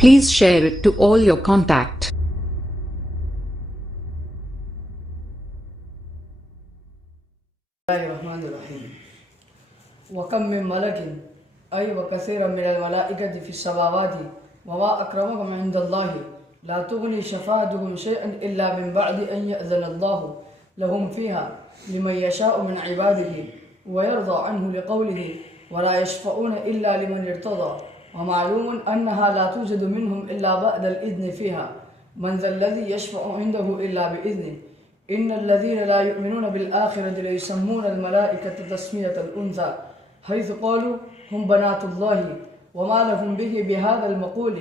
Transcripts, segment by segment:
Please share it to all your contact. الرحمن الرحيم وكم من ملك أي وكثيرا من الملائكة في السماوات وما أكرمهم عند الله لا تغني شفاعتهم شيئا إلا من بعد أن يأذن الله لهم فيها لمن يشاء من عباده ويرضى عنه لقوله ولا يشفعون إلا لمن ارتضى ومعلوم أنها لا توجد منهم إلا بعد الإذن فيها من ذا الذي يشفع عنده إلا بإذنه إن الذين لا يؤمنون بالآخرة ليسمون الملائكة تسمية الأنثى حيث قالوا هم بنات الله وما لهم به بهذا المقول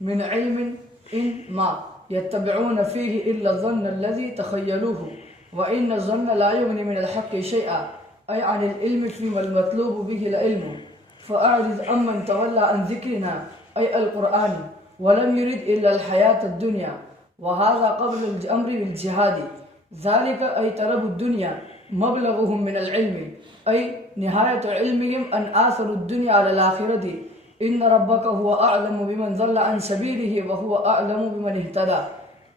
من علم إن ما يتبعون فيه إلا الظن الذي تخيلوه وإن الظن لا يغني من الحق شيئا أي عن العلم فيما المطلوب به العلم فأعرض عمن تولى عن ذكرنا أي القرآن ولم يرد إلا الحياة الدنيا وهذا قبل الأمر بالجهاد ذلك أي طلب الدنيا مبلغهم من العلم أي نهاية علمهم أن آثروا الدنيا على الآخرة إن ربك هو أعلم بمن ضل عن سبيله وهو أعلم بمن اهتدى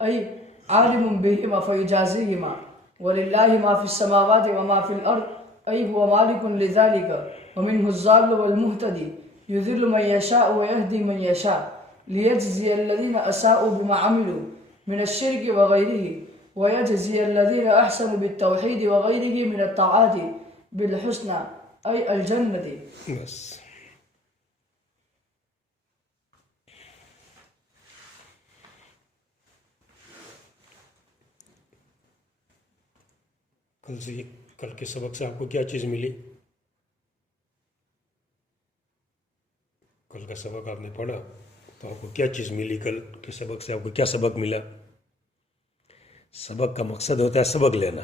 أي عالم بهما فيجازيهما ولله ما في السماوات وما في الأرض أي هو مالك لذلك ومنه الضال والمهتدي يذل من يشاء ويهدي من يشاء ليجزي الذين أساءوا بما عملوا من الشرك وغيره ويجزي الذين أحسنوا بالتوحيد وغيره من الطاعات بالحسنى أي الجنة. بس کل کے سبق سے آپ کو کیا چیز ملی؟ کل کا سبق آپ نے پڑھا تو آپ کو کیا چیز ملی؟ کل کے سبق سے آپ کو کیا سبق ملا؟ سبق کا مقصد ہوتا ہے سبق لینا.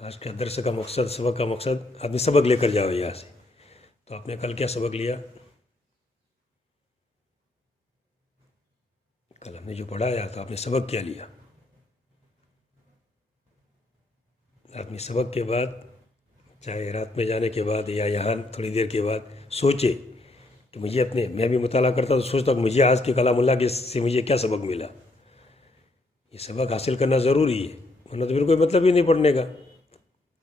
آج کا درس کا مقصد، سبق کا مقصد آدمی سبق لے کر جاؤ یہاں سے. تو آپ نے کل کیا سبق لیا؟ کل ہم نے جو پڑھایا تو آپ نے سبق کیا لیا؟ آدمی سبق کے بعد، چاہے رات میں جانے کے بعد یا یہاں تھوڑی دیر کے بعد، سوچے کہ مجھے میں بھی مطالعہ کرتا تو سوچتا کہ مجھے آج کے کلام اللہ کے سے مجھے کیا سبق ملا. یہ سبق حاصل کرنا ضروری ہے، ورنہ تو پھر کوئی مطلب ہی نہیں پڑھنے کا.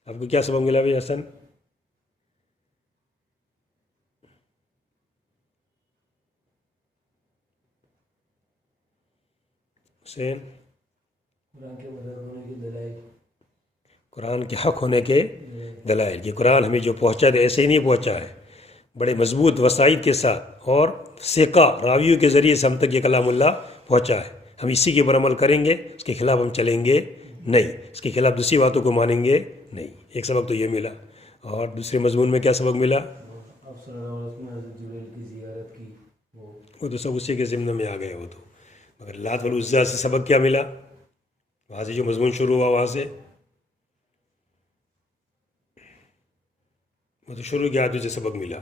آپ کو کیا سبق ملا بھائی حسن؟ حسین؟ قرآن کے حق ہونے کے دلائل. یہ قرآن ہمیں جو پہنچا ہے ایسے ہی نہیں پہنچا ہے، بڑے مضبوط وسائل کے ساتھ اور ثقہ راویوں کے ذریعے سے ہم تک یہ کلام اللہ پہنچا ہے. ہم اسی کے اوپر عمل کریں گے، اس کے خلاف ہم چلیں گے نہیں، اس کے خلاف دوسری باتوں کو مانیں گے نہیں. ایک سبق تو یہ ملا. اور دوسرے مضمون میں کیا سبق ملا؟ وہ تو سب اسی کے ضمن میں آ گئے. وہ تو مگر لات والعزیٰ سے سبق کیا ملا؟ وہاں سے جو مضمون شروع ہوا وہاں سے وہ تو شروع کی آیتوں سے سبق ملا،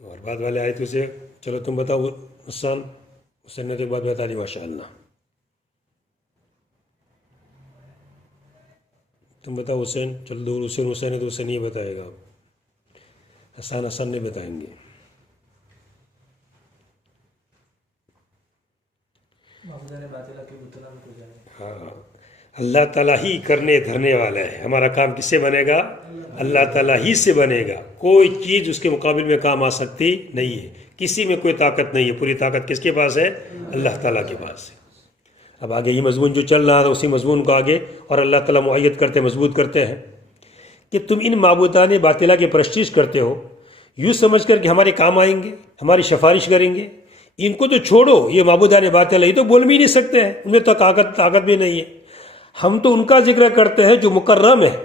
اور بعد والے آیتوں سے. چلو تم بتاؤ حسین نے تو ایک بات بتا دی ماشاء اللہ. تم بتاؤ حسین. چلو دور حسین ہے تو اسے نہیں بتائے گا. حسن نہیں بتائیں گے. ہاں، اللہ تعالیٰ ہی کرنے دھرنے والا ہے. ہمارا کام کس سے بنے گا؟ اللہ تعالیٰ ہی سے بنے گا. کوئی چیز اس کے مقابل میں کام آ سکتی نہیں ہے. کسی میں کوئی طاقت نہیں ہے. پوری طاقت کس کے پاس ہے؟ اللہ تعالیٰ کے پاس ہے. اب آگے یہ مضمون جو چل رہا تھا اسی مضمون کو آگے اور اللہ تعالیٰ مؤید کرتے مضبوط کرتے ہیں کہ تم ان معبودان باطلہ کی پرستش کرتے ہو یوں سمجھ کر کہ ہمارے کام آئیں گے، ہماری سفارش کریں گے. ان کو تو چھوڑو، یہ معبودان باطلہ یہ تو بول بھی نہیں سکتے ہیں، ان میں تو طاقت بھی نہیں ہے. ہم تو ان کا ذکر کرتے ہیں جو مکرم ہے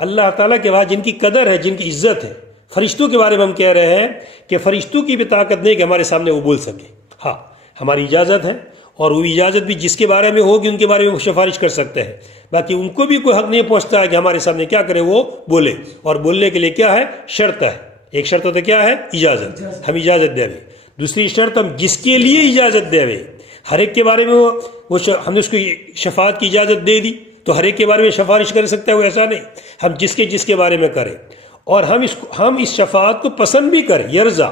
اللہ تعالیٰ کے بعد، جن کی قدر ہے، جن کی عزت ہے. فرشتوں کے بارے میں ہم کہہ رہے ہیں کہ فرشتوں کی بھی طاقت نہیں کہ ہمارے سامنے وہ بول سکے. ہاں ہماری اجازت ہے، اور وہ اجازت بھی جس کے بارے میں ہوگی ان کے بارے میں وہ سفارش کر سکتے ہیں. باقی ان کو بھی کوئی حق نہیں پہنچتا ہے کہ ہمارے سامنے کیا کرے، وہ بولے. اور بولنے کے لیے کیا ہے؟ شرط ہے. ایک شرط تو کیا ہے؟ اجازت. ہم اجازت دے. دوسری شرط ہم جس کے لیے اجازت دے. ہر ایک کے بارے میں ہم نے اس کو شفاعت کی اجازت دے دی تو ہر ایک کے بارے میں سفارش کر سکتا ہے، وہ ایسا نہیں. ہم جس کے بارے میں کریں، اور ہم اس شفاعت کو پسند بھی کریں. یرضا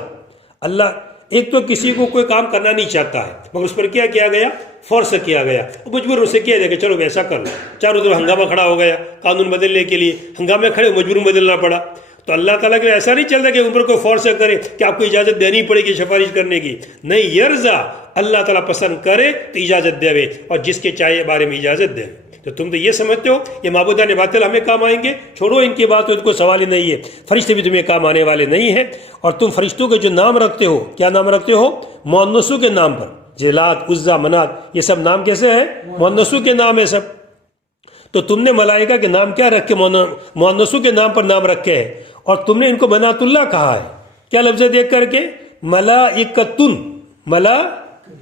اللہ ایک تو کسی کو کوئی کام کرنا نہیں چاہتا ہے مگر اس پر کیا کیا گیا؟ فورس کیا گیا، مجبور اسے کیا کہ چلو ویسا کر لو، چاروں طرف ہنگامہ کھڑا ہو گیا، قانون بدلنے کے لیے ہنگامے کھڑے، مجبور بدلنا پڑا۔ تو اللہ تعالیٰ کے ایسا نہیں چلتا کہ ان پر کوئی فورس کرے کہ آپ کو اجازت دینی پڑے گی سفارش کرنے کی، نہیں، یرزا، اللہ تعالیٰ پسند کرے تو اجازت دے، اور جس کے چاہے بارے میں اجازت دے۔ تو تم تو یہ سمجھتے ہو یہ معبودان باطل ہمیں کام آئیں گے، چھوڑو ان کی بات، ان کو سوال ہی نہیں ہے، فرشتے بھی تمہیں کام آنے والے نہیں ہیں۔ اور تم فرشتوں کے جو نام رکھتے ہو، کیا نام رکھتے ہو؟ مؤنثوں کے نام پر، لات، عزا، منات، یہ سب نام کیسے ہیں؟ مؤنثوں کے نام ہے سب۔ تو تم نے ملائکہ کے نام کیا رکھے؟ مؤنثوں کے نام پر نام رکھے ہیں، اور تم نے ان کو بنات اللہ کہا ہے۔ کیا لفظ دیکھ کر کے؟ ملائکتن،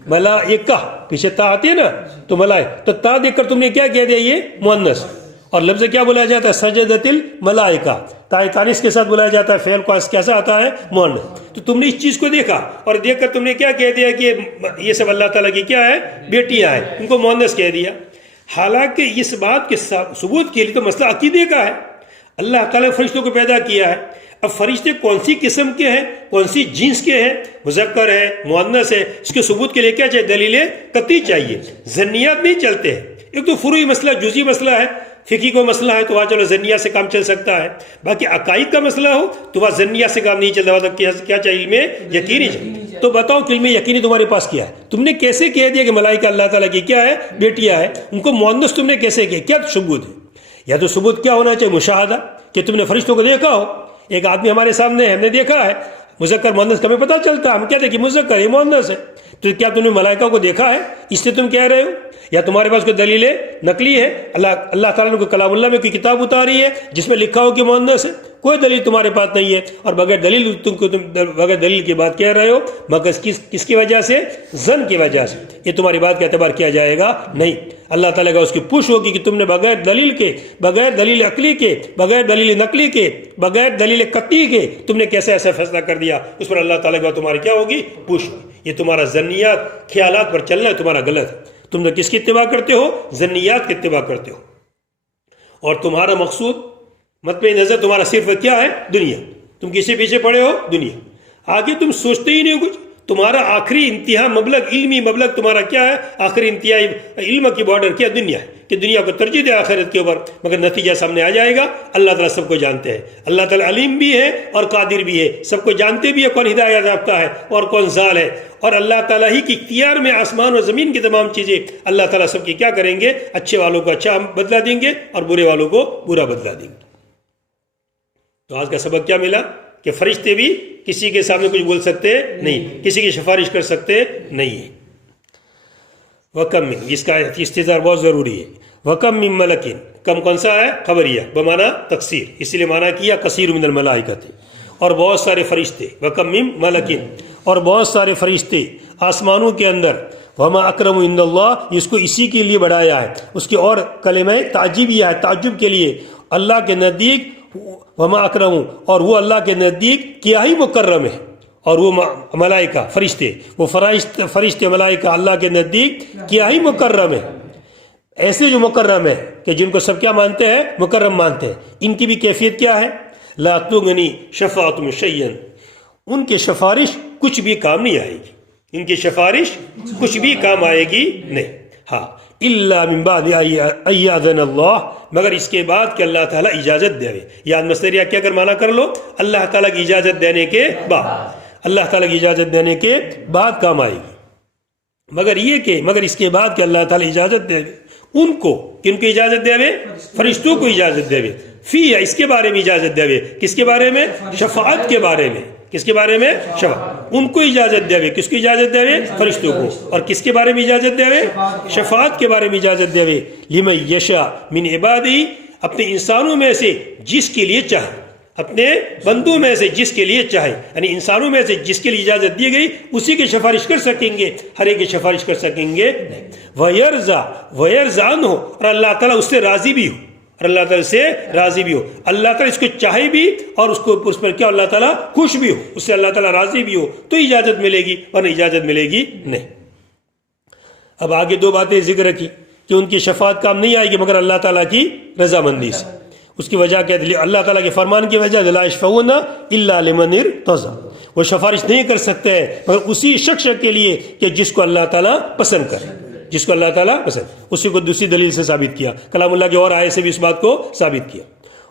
ملائکہ، پیچھے تا آتی ہے نا، تو تو تا دیکھ کر تم نے کیا کہہ دیا؟ یہ مؤنث۔ اور لفظ کیا بولا جاتا ہے؟ سجدت الملائکہ، تائے تانیث کے ساتھ بلایا جاتا ہے، فعل کو کیسا آتا ہے؟ مؤنث۔ تو تم نے اس چیز کو دیکھا اور دیکھ کر تم نے کیا کہہ دیا کہ یہ سب اللہ تعالیٰ کی کیا ہے؟ بیٹیاں ہیں، ان کو مؤنث کہہ دیا۔ حالانکہ اس بات کے ثبوت کے لیے تو مسئلہ عقیدے کا ہے۔ اللہ تعالیٰ نے فرشتوں کو پیدا کیا ہے، اب فرشتے کون سی قسم کے ہیں، کون سی جنس کے ہیں، مذکر ہے، مؤنث ہے، اس کے ثبوت کے لیے کیا چاہیے؟ دلیل قطعی چاہیے، ظنیات نہیں چلتے ہیں۔ ایک تو فروعی مسئلہ، جزئی مسئلہ ہے، فقہی کو مسئلہ ہے تو وہاں چلو ظنیات سے کام چل سکتا ہے، باقی عقائد کا مسئلہ ہو تو وہاں ظنیات سے کام نہیں چلتا، وہاں کیا چاہیے؟ علم یقینی چاہیے۔ تو بتاؤ کہ علم یقینی تمہارے پاس کیا ہے؟ تم نے کیسے کہہ دیا کہ ملائکہ اللہ تعالیٰ کی کیا ہے؟ بیٹیاں ہیں، ان کو مؤنث تم نے کیسے کہا؟ کیا ثبوت ہے؟ یا تو ثبوت کیا ہونا چاہیے؟ مشاہدہ، کہ تم نے فرشتوں کو دیکھا ہو، ایک آدمی ہمارے سامنے ہے، ہم نے دیکھا ہے، مذکر مؤنث کا ہمیں پتہ چلتا ہے، ہم کہتے ہیں کہ مذکر ہے، مؤنث ہے، تو کیا تم نے ملائکہ کو دیکھا ہے؟ اس سے تم کہہ رہے ہو؟ یا تمہارے پاس کوئی دلیل نقلی ہے؟ اللہ تعالیٰ نے کوئی کلام اللہ میں کوئی کتاب اتاری ہے جس میں لکھا ہو کہ مؤنث ہے؟ کوئی دلیل تمہارے پاس نہیں ہے، اور بغیر دلیل تم بغیر دلیل کی بات کہہ رہے ہو، مگر کس کی وجہ سے؟ ظن کی وجہ سے۔ یہ تمہاری بات کا اعتبار کیا جائے گا؟ نہیں۔ اللہ تعالیٰ کا اس کی پوچھ ہوگی کہ تم نے بغیر دلیل کے، بغیر دلیل عقلی کے، بغیر دلیل نقلی کے، بغیر دلیل قطعی کے تم نے کیسے ایسا فیصلہ کر دیا؟ اس پر اللہ تعالیٰ کا تمہاری کیا ہوگی؟ پوچھ ہوگی۔ یہ تمہارا ظنیات، خیالات پر چلنا ہے تمہارا غلط ہے۔ تم نے کس کی اتباع کرتے ہو؟ ظنیات کی اتباع کرتے ہو، اور تمہارا مقصود، مطمئن نظر تمہارا صرف کیا ہے؟ دنیا۔ تم کسی پیچھے پڑے ہو؟ دنیا۔ آگے تم سوچتے ہی نہیں کچھ۔ تمہارا آخری انتہا مبلغ، علمی مبلغ تمہارا کیا ہے؟ آخری انتہائی علم کی بارڈر کیا؟ دنیا ہے، کہ دنیا کو ترجیح دے آخرت کے اوپر، مگر نتیجہ سامنے آ جائے گا۔ اللہ تعالیٰ سب کو جانتے ہیں، اللہ تعالیٰ علیم بھی ہے اور قادر بھی ہے، سب کو جانتے بھی ہے کون ہدایت یافتہ ہے اور کون ضال ہے، اور اللہ تعالیٰ ہی کی اختیار میں آسمان اور زمین کی تمام چیزیں اللہ تعالیٰ سب کی کیا کریں گے؟ اچھے والوں کو اچھا بدلہ دیں گے اور برے والوں کو برا بدلہ دیں گے۔ تو آج کا سبق کیا ملا؟ کہ فرشتے بھی کسی کے سامنے کچھ بول سکتے نہیں، کسی کی سفارش کر سکتے نہیں ہیں۔ وَكَمْ مِن، اس کا استظہار بہت ضروری ہے۔ وَكَمْ مِن مَلَكٍ، کم کون سا ہے؟ خبریہ، بمعنی تقصیر، اس لیے معنی کیا کثیر من الملائکۃ، اور بہت سارے فرشتے، وَكَمْ مِن مَلَكٍ، اور بہت سارے فرشتے آسمانوں کے اندر، وَمَا أَكْرَمُ عِندَ اللَّهِ، اس کو اسی کے لیے بڑھایا ہے، اس کے اور کلمہ تعجیبیہ ہے، تعجب کے لیے، اللہ کے نزدیک وما اکرم، اور وہ اللہ کے نزدیک کیا ہی مکرم ہے، اور وہ ملائکہ فرشتے، وہ فرشتے ملائکہ اللہ کے نزدیک کیا ہی مکرم ہے، ایسے جو مکرم ہے کہ جن کو سب کیا مانتے ہیں؟ مکرم مانتے ہیں۔ ان کی بھی کیفیت کیا ہے؟ لا تغنی شفاعتہم شیئا، ان کی سفارش کچھ بھی کام نہیں آئے گی، ان کی سفارش کچھ بھی کام آئے گی نہیں۔ ہاں، الا من بعد ان یاذن اللہ، مگر اس کے بعد کہ اللہ تعالیٰ اجازت دے۔ یاد مصدریہ کیا کر معنی کر لو؟ اللہ تعالیٰ کی اجازت دینے کے بعد، اللہ تعالیٰ کی اجازت دینے کے بعد کام آئے گی، مگر یہ کہ مگر اس کے بعد کہ اللہ تعالیٰ اجازت دے ان کو، کن کو اجازت دے؟ فرشتوں کو اجازت دے، فی، اس کے بارے میں اجازت دے۔ کس کے بارے میں؟ شفاعت کے بارے میں۔ کس کے بارے میں؟ شفاعت، ان کو اجازت دے۔ کس کو اجازت دے؟ فرشتوں کو۔ اور کس کے بارے میں اجازت دے؟ شفاعت کے بارے میں اجازت دے۔ لمن یشاء من عبادی، اپنے انسانوں میں سے جس کے لیے چاہے، اپنے بندوں میں سے جس کے لیے چاہے، یعنی انسانوں میں سے جس کے لیے اجازت دی گئی اسی کی سفارش کر سکیں گے، ہر ایک کی سفارش کر سکیں گے نہیں۔ وَيَرْضَى عنہ، اور اللہ تعالیٰ اس سے راضی بھی ہو، اور اللہ تعالیٰ سے راضی بھی ہو، اللہ تعالیٰ اس کو چاہے بھی اور اس پر کیا اللہ تعالیٰ خوش بھی ہو، اس سے اللہ تعالیٰ راضی بھی ہو تو اجازت ملے گی، ورنہ اجازت ملے گی نہیں۔ اب آگے دو باتیں ذکر کی کہ ان کی شفاعت کام نہیں آئے گی مگر اللہ تعالیٰ کی رضامندی سے۔ اس کی وجہ کیا ہے؟ اللہ تعالیٰ کے فرمان کی وجہ، لا یشفعون الا لمن ارتضی، وہ سفارش نہیں کر سکتے ہیں مگر اسی شخص کے لیے کہ جس کو اللہ تعالیٰ پسند کرے، جس کو اللہ تعالیٰ پسند، اسی کو دوسری دلیل سے ثابت کیا، کلام اللہ کے اور آیت سے بھی اس بات کو ثابت کیا۔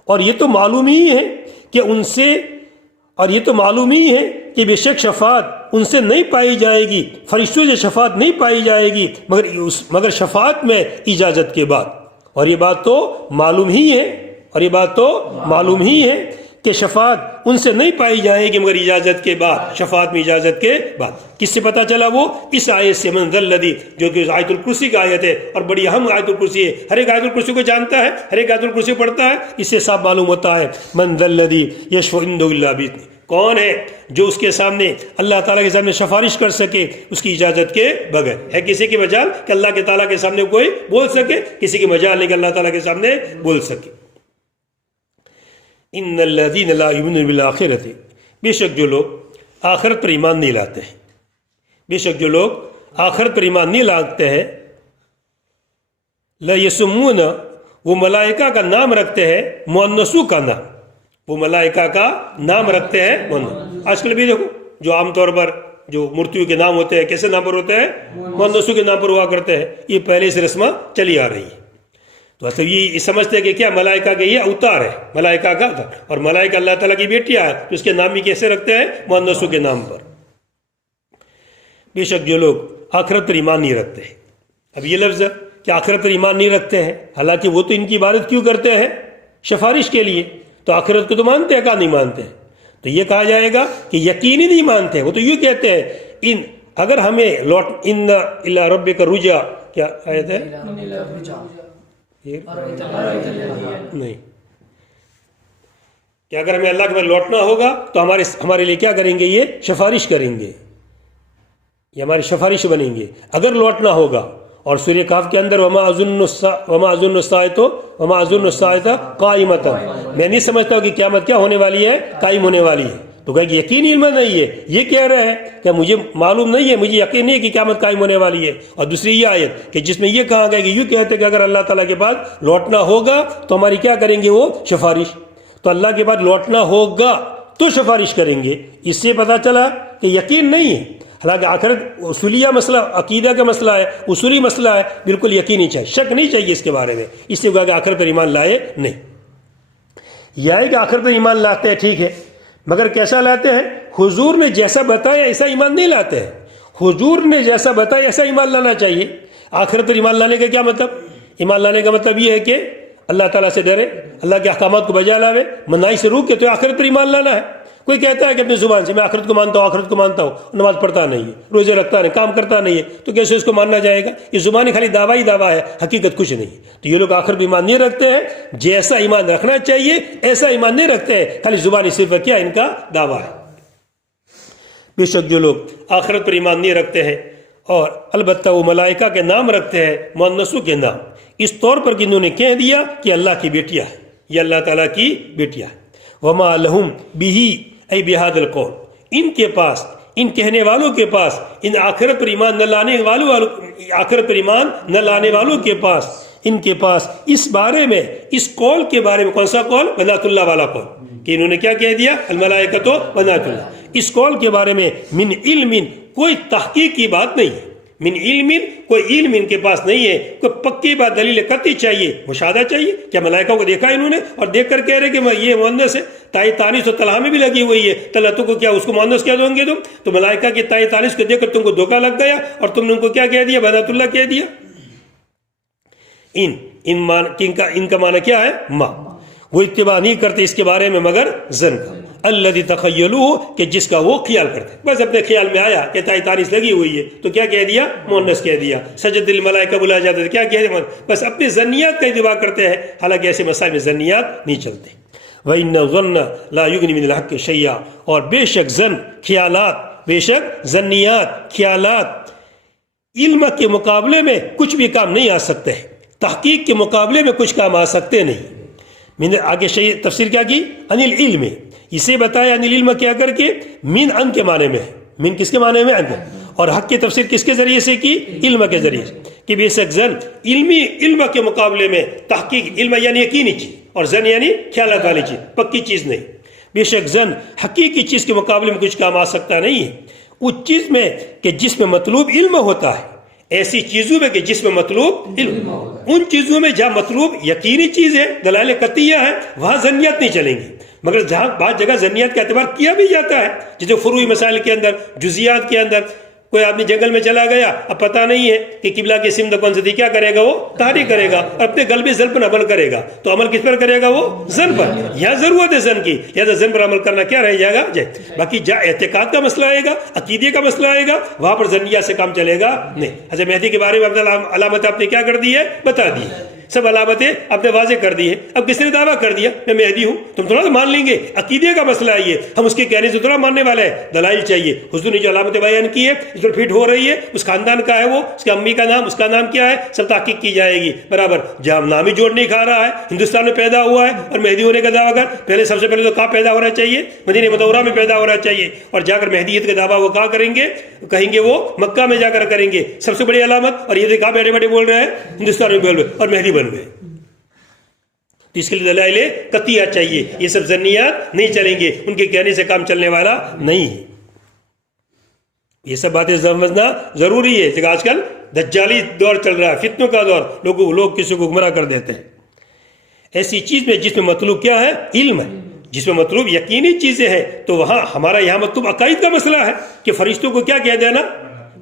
اور یہ تو معلوم ہی ہے کہ ان سے، اور یہ تو معلوم ہی ہے کہ بے شک شفاعت ان سے نہیں پائی جائے گی، فرشتوں سے شفاعت نہیں پائی جائے گی مگر شفاعت میں اجازت کے بعد۔ اور یہ بات تو معلوم ہی ہے، اور یہ بات تو معلوم ہی ہے کہ شفاعت ان سے نہیں پائی جائے گی مگر اجازت کے بعد، شفاعت میں اجازت کے بعد۔ کس سے پتہ چلا؟ وہ اس آیت سے، من ذا الذی، جو کہ آیت الکرسی کا آیت ہے اور بڑی اہم آیت الکرسی ہے، ہر ایک آیت الکرسی کو جانتا ہے، ہر ایک آیت الکرسی پڑھتا ہے، اس سے صاف معلوم ہوتا ہے من ذا الذی یشفع عنده الا باذنہ، کون ہے جو اس کے سامنے، اللہ تعالیٰ کے سامنے سفارش کر سکے اس کی اجازت کے بغیر؟ ہے کسی کی مجال کہ اللہ کے تعالیٰ کے سامنے کوئی بول سکے؟ کسی کی مجال نہیں کہ اللہ تعالیٰ کے سامنے بول سکے۔ ان الذین لا یؤمنون بالآخرۃ، بے شک جو لوگ آخرت پر ایمان نہیں لاتے ہیں، بے شک جو لوگ آخرت پر ایمان نہیں لاتے ہیں، لا یسمون، وہ ملائکہ کا نام رکھتے ہیں، مؤنثوں کا نام، وہ ملائکہ کا نام رکھتے ہیں مؤنث۔ آج کل بھی دیکھو جو عام طور پر جو مورتیوں کے نام ہوتے ہیں کیسے نام پر ہوتے ہیں؟ مؤنثوں کے نام پر ہوا کرتے ہیں، یہ پہلے سے رسمہ چلی آ رہی ہے۔ تو اصل یہ سمجھتے ہیں کہ کیا ملائکہ کے یہ اوتار ہے، ملائکہ کا اوتار، اور ملائکہ اللہ تعالیٰ کی بیٹیاں ہے تو اس کے نام بھی کیسے رکھتے ہیں؟ مؤنثوں کے نام پر۔ بے شک جو لوگ آخرت پر ایمان نہیں رکھتے، اب یہ لفظ کہ آخرت پر ایمان نہیں رکھتے ہیں، حالانکہ وہ تو ان کی عبادت کیوں کرتے ہیں؟ سفارش کے لیے، تو آخرت کو تو مانتے ہیں، کہاں نہیں مانتے ہیں؟ تو یہ کہا جائے گا کہ یقینی نہیں مانتے، وہ تو یوں کہتے ہیں اگر ہمیں ان الی ربک رجع، کیا آیت ہے؟ نہیں، کہ اگر ہمیں اللہ کے بعد لوٹنا ہوگا تو ہمارے لیے کیا کریں گے؟ یہ سفارش کریں گے، یہ ہماری سفارش بنیں گے اگر لوٹنا ہوگا۔ اور سورہ کہف کے اندر وما اظن الساعۃ قائمۃ، میں نہیں سمجھتا ہوں کہ قیامت کیا ہونے والی ہے؟ قائم ہونے والی ہے۔ تو کہا کہ یقین علم نہیں ہے، یہ کہہ رہے ہیں کہ مجھے معلوم نہیں ہے، مجھے یقین نہیں ہے کہ قیامت قائم ہونے والی ہے۔ اور دوسری یہ آیت کہ جس میں یہ کہا گیا کہ یوں کہتے ہیں کہ اگر اللہ تعالیٰ کے بعد لوٹنا ہوگا تو ہماری کیا کریں گے؟ وہ سفارش۔ تو اللہ کے بعد لوٹنا ہوگا تو سفارش کریں گے، اس سے پتہ چلا کہ یقین نہیں ہے۔ حالانکہ آخرت اصولیہ مسئلہ، عقیدہ کا مسئلہ ہے، اصولی مسئلہ ہے، بالکل یقینی چاہیے، شک نہیں چاہیے اس کے بارے میں، اس لیے کہا کہ آخرت پر ایمان لائے نہیں۔ یہ ہے کہ آخرت پر ایمان لاتے ہیں، ٹھیک ہے، مگر کیسا لاتے ہیں؟ حضور نے جیسا بتایا ایسا ایمان نہیں لاتے ہیں، حضور نے جیسا بتایا ایسا ایمان لانا چاہیے۔ آخرت پر ایمان لانے کا کیا مطلب؟ ایمان لانے کا مطلب یہ ہے کہ اللہ تعالیٰ سے ڈرے، اللہ کے احکامات کو بجا لاوے، مناہی سے روکے، تو آخرت پر ایمان لانا ہے۔ کوئی کہتا ہے کہ اپنی زبان سے میں آخرت کو مانتا ہوں، آخرت کو مانتا ہوں، نماز پڑھتا نہیں ہے، روزے رکھتا نہیں، کام کرتا نہیں ہے، تو کیسے اس کو ماننا جائے گا؟ یہ زبانی خالی دعویٰ ہی دعویٰ ہے، حقیقت کچھ نہیں ہے۔ تو یہ لوگ آخرت پر ایمان نہیں رکھتے ہیں، جیسا ایمان رکھنا چاہیے ایسا ایمان نہیں رکھتے ہیں، خالی زبانی صرف کیا ان کا دعویٰ ہے۔ بے شک جو لوگ آخرت پر ایمان نہیں رکھتے ہیں اور البتہ وہ ملائکہ کے نام رکھتے ہیں، مؤنثوں کے نام، اس طور پر کہ انہوں نے کہہ دیا کہ اللہ کی بیٹیاں ہیں، یہ اللہ تعالیٰ کی بیٹیاں ہیں۔ وما لہم بہی ای بہذا القول، ان کے پاس، ان کہنے والوں کے پاس، ان آخرت پر ایمان نہ لانے والوں، آخرت پر ایمان نہ لانے والوں کے پاس، ان کے پاس اس بارے میں، اس قول کے بارے میں، کون سا قول؟ بنات اللہ والا قول، کہ انہوں نے کیا کہہ دیا؟ الملائکۃ بنات اللہ۔ اس قول کے بارے میں من علم، کوئی تحقیق کی بات نہیں ہے، من علم، کوئی علم ان کے پاس نہیں ہے، کوئی پکی بات دلیل قطعی چاہیے، مشاہدہ چاہیے۔ کیا ملائکہ کو دیکھا انہوں نے اور دیکھ کر کہہ رہے کہ یہ مؤنث ہے؟ تائی تانیث و تلہا میں بھی لگی ہوئی ہے، تلتو کو کیا اس کو مؤنث کہہ دو گے تم؟ تو ملائکہ کی تائی تانیث کو دیکھ کر تم کو دھوکہ لگ گیا اور تم نے ان کو کیا کہہ دیا؟ بنات اللہ کہہ دیا۔ ان کا معنی کیا ہے؟ ماں، وہ اتباع نہیں کرتے اس کے بارے میں مگر ظن کا، الذی تخیلوہ، کہ جس کا وہ خیال کرتے، بس اپنے خیال میں آیا کہ تائی تانیث لگی ہوئی ہے تو کیا کہہ دیا؟ مؤنث کہہ دیا۔ سجد الملائکہ بلا جاتا ہے، کیا کہہ دیا؟ بس اپنے ظنیات کا اتباع کرتے ہیں، حالانکہ ایسے مسائل میں ظنیات نہیں چلتے۔ وَإِنَّ الظَّنَّ لَا يُغْنِي مِنَ الْحَقِّ شَيْئًا، اور بے شک ظن، خیالات، بے شک ظنیات، خیالات علم کے مقابلے میں کچھ بھی کام نہیں آ سکتے، تحقیق کے مقابلے میں کچھ کام آ سکتے نہیں۔ میں نے آگے تفسیر کیا کی؟ ان العلم، اسے بتایا ان العلم کیا کر کے من ان کے معنی میں ہے، من کس کے معنی میں؟ ان کے، اور حق کی تفسیر کس کے ذریعے سے کی؟ علم کے ذریعے سے، کہ بے شک ظن علمی، علم کے مقابلے میں تحقیق، علم یعنی یقینی چیز اور ظن یعنی خیالات والی چیز، پکی چیز نہیں۔ بے شک زن حقیقی چیز کے مقابلے میں کچھ کام آ سکتا نہیں ہے، اس چیز میں کہ جس میں مطلوب علم ہوتا ہے، ایسی چیزوں میں کہ جس میں مطلوب علم، ان چیزوں میں جہاں مطلوب یقینی چیز ہے، دلائل قطعیہ ہے، وہاں ظنیات نہیں چلیں گی، مگر جہاں بعض جگہ ظنیات کا اعتبار کیا بھی جاتا ہے، جیسے فروعی مسائل کے اندر، جزیات کے اندر، کوئی آدمی جنگل میں چلا گیا، اب پتہ نہیں ہے کہ قبلہ کی سمت کون سی تھی، کیا کرے گا؟ وہ طاری کرے گا، اپنے قلبی ظن پر عمل کرے گا، تو عمل کس پر کرے گا؟ وہ ظن پر، یہاں ضرورت ہے ظن کی، لہٰذا ظن پر عمل کرنا کیا رہ جائے گا؟ باقی جہاں اعتقاد کا مسئلہ آئے گا، عقیدے کا مسئلہ آئے گا، وہاں پر ظنیات سے کام چلے گا نہیں۔ حضرت مہدی کے بارے میں علامت آپ نے کیا کر دی ہے؟ بتا دی، سب علامتیں آپ نے واضح کر دی ہے۔ اب کس نے دعویٰ کر دیا میں مہدی ہوں، تم تھوڑا مان لیں گے، عقیدے کا مسئلہ ہے یہ، ہم اس کے کہنے سے تھوڑا ماننے والے ہیں، دلائل چاہیے۔ حضور نے جو علامتیں بیان کی ہے اس پر فٹ ہو رہی ہے، اس خاندان کا ہے وہ، اس کی امی کا نام، اس کا نام کیا ہے، سب تحقیق کی جائے گی برابر۔ جہاں نام ہی جوڑ نہیں کھا رہا ہے، ہندوستان میں پیدا ہوا ہے اور مہدی ہونے کا دعویٰ کر، پہلے سب سے پہلے تو کہاں پیدا ہونا چاہیے؟ مدینہ منورہ میں پیدا ہونا چاہیے، اور جا کر مہدیت کا دعویٰ وہ کہاں کریں گے؟ کہیں گے وہ مکہ میں جا کر کریں گے، سب سے بڑی علامت۔ اور یہ دیکھا بیٹھے بیٹھے بول رہے ہیں ہندوستان میں بول رہے اور مہدی بن گئے، تو اس کے لیے دلائل قطعیہ چاہیے، یہ سب ظنیات نہیں چلیں گے، ان کے کہنے سے کام چلنے والا نہیں ہے۔ یہ سب باتیں سمجھنا ضروری ہے، کہ آج کل دجالی دور چل رہا ہے، فتنوں کا دور، لوگ کسی کو گمراہ کر دیتے ہیں۔ ایسی چیز میں جس میں مطلوب کیا ہے؟ علم ہے، جس میں مطلوب یقینی چیزیں ہیں، تو وہاں ہمارا یہاں مطلوب عقائد کا مسئلہ ہے کہ فرشتوں کو کیا کہہ دینا،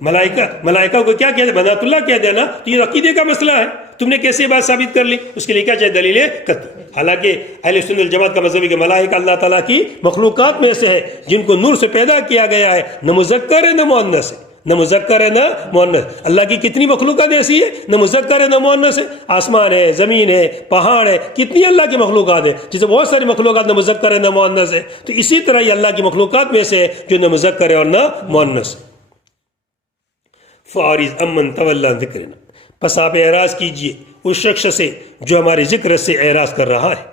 ملائکہ کو کیا کہہ دینا، بنات اللہ کہہ دینا، تو یہ عقیدے کا مسئلہ ہے۔ تم نے کیسے بات ثابت کر لی؟ اس کے لیے کیا چاہیے؟ دلیل قطعی۔ حالانکہ اہل سنت والجماعت کا مذہب ہے کہ ملائکہ اللہ تعالیٰ کی مخلوقات میں سے ہے جن کو نور سے پیدا کیا گیا ہے، نہ مذکر ہے نہ مؤنث ہے، نہ مذکر ہے نہ مؤنث۔ اللہ کی کتنی مخلوقات ایسی ہے، نہ مذکر ہے نہ مؤنث ہے، آسمان ہے، زمین ہے، پہاڑ ہے، کتنی اللہ کی مخلوقات ہیں، جسے بہت ساری مخلوقات نہ مذکر ہے نہ مؤنث ہے، تو اسی طرح یہ اللہ کی مخلوقات میں سے ہے جو نہ مذکر ہے اور نہ مؤنث ہے۔ فَأَعْرِضْ عَمَّنْ تَوَلَّىٰ عَنْ ذِكْرِنَا، پس آپ اعراض کیجئے اس شخص سے جو ہمارے ذکر سے اعراض کر رہا ہے۔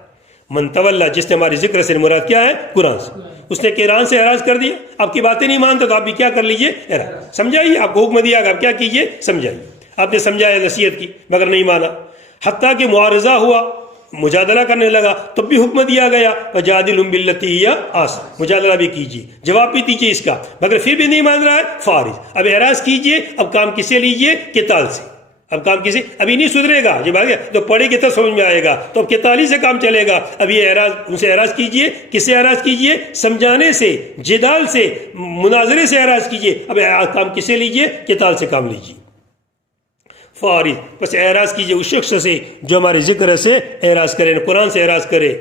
من تولا، جس نے ہمارے ذکر سے، مراد کیا ہے؟ قرآن سے، اس نے قرآن سے اعراض کر دیا، آپ کی باتیں نہیں مانتا تو آپ بھی کیا کر لیجئے؟ اعراض سمجھائیے، آپ کو حکم دیا کہ آپ کیا کیجئے؟ سمجھائیے۔ آپ نے سمجھایا، نصیحت کی، مگر نہیں مانا، حتیٰ کہ معارضہ ہوا، مجادلہ کرنے لگا، تب بھی حکم دیا گیا وَجَادِلْهُم بِالَّتِي هِيَ أَحْسَنُ، مجادلہ بھی کیجیے، جواب بھی دیجیے اس کا، مگر پھر بھی نہیں مان رہا ہے، فارغ۔ اب اعراض کیجیے، اب کام کسے لیجیے؟ کتال سے۔ اب کام کسی ابھی نہیں سدھرے گا، جب آگے تو پڑھے گے تو سمجھ میں آئے گا، تو اب کتالی سے کام چلے گا۔ اب یہ اعراض، ان سے اعراض کیجئے، کس سے اعراض کیجئے؟ سمجھانے سے، جدال سے، مناظرے سے اعراض کیجئے۔ اب کام کسے لیجئے؟ کتال سے کام لیجئے۔ فارغ، بس اعراض کیجئے اس شخص سے جو ہمارے ذکر سے اعراض کرے، قرآن سے اعراض کرے،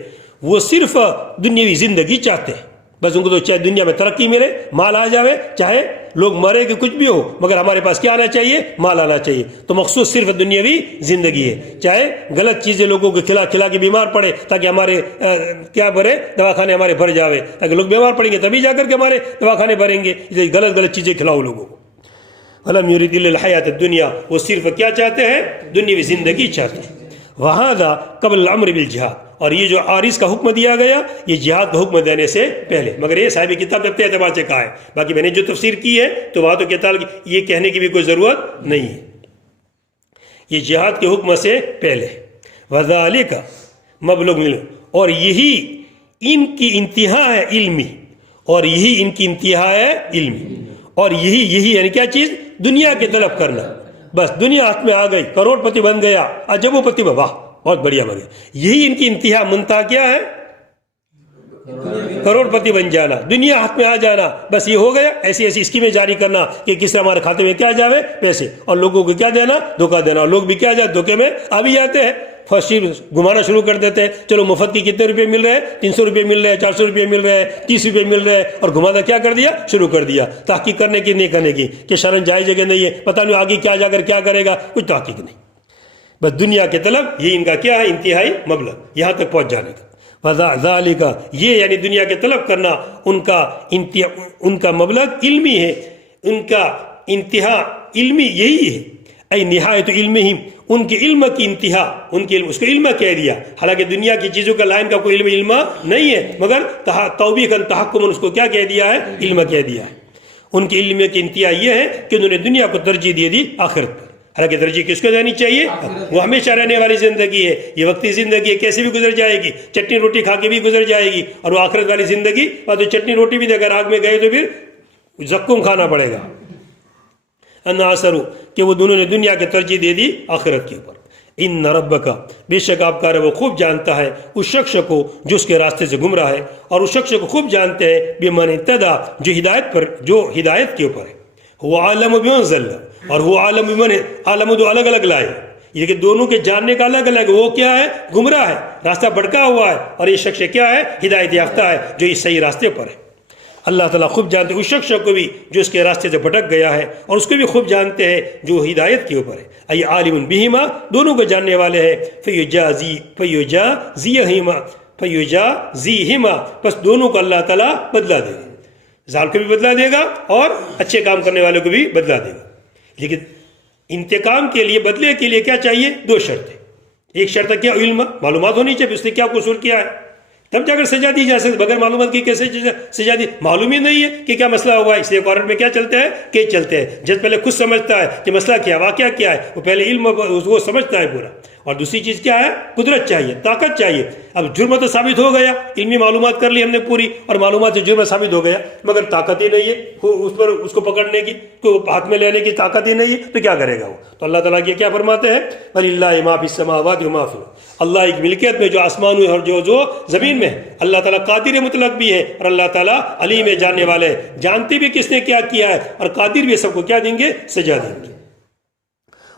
وہ صرف دنیاوی زندگی چاہتے ہیں، بس ان کو تو چاہے دنیا میں ترقی ملے، مال آ جاوے، چاہے لوگ مرے کہ کچھ بھی ہو، مگر ہمارے پاس کیا آنا چاہیے؟ مال آنا چاہیے۔ تو مخصوص صرف دنیاوی زندگی ہے، چاہے غلط چیزیں لوگوں کو کھلا کھلا کے بیمار پڑے تاکہ ہمارے کیا بھرے، دواخانے ہمارے بھر جاوے، تاکہ لوگ بیمار پڑیں گے تبھی جا کر کے ہمارے دواخانے بھریں گے، غلط غلط چیزیں کھلاؤ لوگوں کو۔ وَلَمْ يُرِدْ إِلَّا الْحَيَاةَ الدُّنْيَا، وہ صرف کیا چاہتے ہیں؟ دنیاوی زندگی چاہتے ہیں۔ وَهَذَا قَبْلَ الْأَمْرِ بِالْجِهَادِ، اور یہ جو عارض کا حکم دیا گیا یہ جہاد کا حکم دینے سے پہلے، مگر یہ صاحب کتاب اپنے اعتبار سے کہا ہے، باقی میں نے جو تفسیر کی ہے تو وہاں تو کتاب یہ کہنے کی بھی کوئی ضرورت نہیں ہے، یہ جہاد کے حکم سے پہلے۔ وَذَلِكَ مبلغ العلم، اور یہی ان کی انتہا ہے علمی، اور یہی ان کی انتہا ہے علمی، اور یہی یعنی کیا چیز؟ دنیا کی طلب کرنا، بس دنیا ہاتھ میں آ گئی، کروڑ پتی بن گیا، عجب پتی میں، واہ بہت بڑھیا بن گیا، یہی ان کی انتہا منتہا کیا ہے؟ کروڑ پتی بن جانا، دنیا ہاتھ میں آ جانا، بس یہ ہو گیا۔ ایسی ایسی اسکیمیں جاری کرنا کہ کس طرح ہمارے کھاتے میں کیا جاوے؟ پیسے، اور لوگوں کو کیا دینا؟ دھوکہ دینا، اور لوگ بھی کیا جائے؟ دھوکے میں آ بھی جاتے ہیں، فرسٹ گھمانا شروع کر دیتے ہیں، چلو مفت کی کتنے روپے مل رہے ہیں؟ 300 روپے مل رہے ہیں، 400 روپے مل رہے ہیں، 30 روپے مل رہے ہیں، اور گھمانا کیا کر دیا؟ شروع کر دیا، تحقیق کرنے کی نہیں کرنے کی کہ شرن جائز جگہ نہیں ہے، پتہ نہیں آگے کیا جا کر کیا کرے گا، کچھ تحقیق نہیں، بس دنیا کے طلب، یہ ان کا کیا ہے؟ انتہائی مبلغ، یہاں تک پہنچ جانے کا۔ وَذَلِكَ، یہ یعنی دنیا کے طلب کرنا ان کا مبلغ علمی ہے، ان کا انتہا علمی یہی ہے، اے نہایت علمہم، ان کے علم کی انتہا، ان کے علم، اس کو علم کہہ دیا، حالانکہ دنیا کی چیزوں کا لائن کا کوئی علم نہیں ہے، مگر توبیخاً تحکماً اس کو کیا کہہ دیا ہے؟ علم کہہ دیا ہے۔ ان کے علم کی انتہا یہ ہے کہ انہوں نے دنیا کو ترجیح دے دی آخرت پر، حالانکہ ترجیح کس کو دینی چاہیے؟ وہ ہمیشہ رہنے والی زندگی ہے، یہ وقتی زندگی ہے، کیسے بھی گزر جائے گی، چٹنی روٹی کھا کے بھی گزر جائے گی، اور وہ آخرت والی زندگی اور تو چٹنی روٹی بھی اگر آگ میں گئے تو پھر زکم کھانا پڑے گا۔ اناثرو کہ وہ دونوں نے دنیا کی ترجیح دے دی آخرت کے اوپر۔ ان ربک بے شک آپ کا رب وہ خوب جانتا ہے اس شخص کو جو اس کے راستے سے گمراہ ہے، اور اس شخص کو خوب جانتے ہیں بمن اہتدی جو ہدایت کے اوپر ہے۔ وہ عالم بمن ضل، اور وہ عالم بمن، عالم دو الگ الگ لائے، یہ کہ دونوں کے جاننے کا الگ الگ، وہ کیا ہے؟ گمراہ ہے، راستہ بھٹکا ہوا ہے، اور یہ شخص کیا ہے؟ ہدایت یافتہ ہے جو اس صحیح راستے پر ہے۔ اللہ تعالیٰ خوب جانتے ہیں اس شخص کو بھی جو اس کے راستے سے بھٹک گیا ہے، اور اس کو بھی خوب جانتے ہیں جو ہدایت کے اوپر ہے۔ ای عالم بہما، دونوں کو جاننے والے ہیں۔ فیجازیہما، بس دونوں کو اللہ تعالیٰ بدلہ دے گا، ظالم کو بھی بدلہ دے گا اور اچھے کام کرنے والوں کو بھی بدلہ دے گا۔ لیکن انتقام کے لیے، بدلے کے لیے کیا چاہیے؟ دو شرطیں۔ ایک شرط کیا؟ علم، معلومات ہونی چاہیے اس نے کیا قصور کیا ہے، تب جا کر سزا دی جا سکتی، بغیر معلومات کی کیسے سزا دی؟ معلوم ہی نہیں ہے کہ کیا مسئلہ ہوا ہے، اس لیے کورٹ میں کیا چلتے ہیں؟ کیس چلتے ہیں۔ جج پہلے خود سمجھتا ہے کہ مسئلہ کیا، واقعہ کیا ہے، وہ پہلے علم وہ سمجھتا ہے پورا۔ اور دوسری چیز کیا ہے؟ قدرت چاہیے، طاقت چاہیے۔ اب جرم تو ثابت ہو گیا، علمی معلومات کر لی ہم نے پوری، اور معلومات سے جرم ثابت ہو گیا، مگر طاقت ہی نہیں ہے اس پر، اس کو پکڑنے کی، تو ہاتھ میں لینے کی طاقت ہی نہیں ہے، تو کیا کرے گا وہ؟ تو اللہ تعالیٰ کیا فرماتے ہیں؟ وَلِلَّهِ مَا فِي السَّمَاوَاتِ وَمَا فِي الْأَرْضِ، اللہ کی ملکیت میں جو آسمان میں اور جو زمین میں ہے۔ اللہ تعالیٰ قادر مطلق بھی ہے، اور اللہ تعالیٰ علیم ہے، جاننے والے ہیں، جانتے بھی کس نے کیا کیا ہے، اور قادر بھی سب کو کیا دیں گے؟ سزا دیں گے۔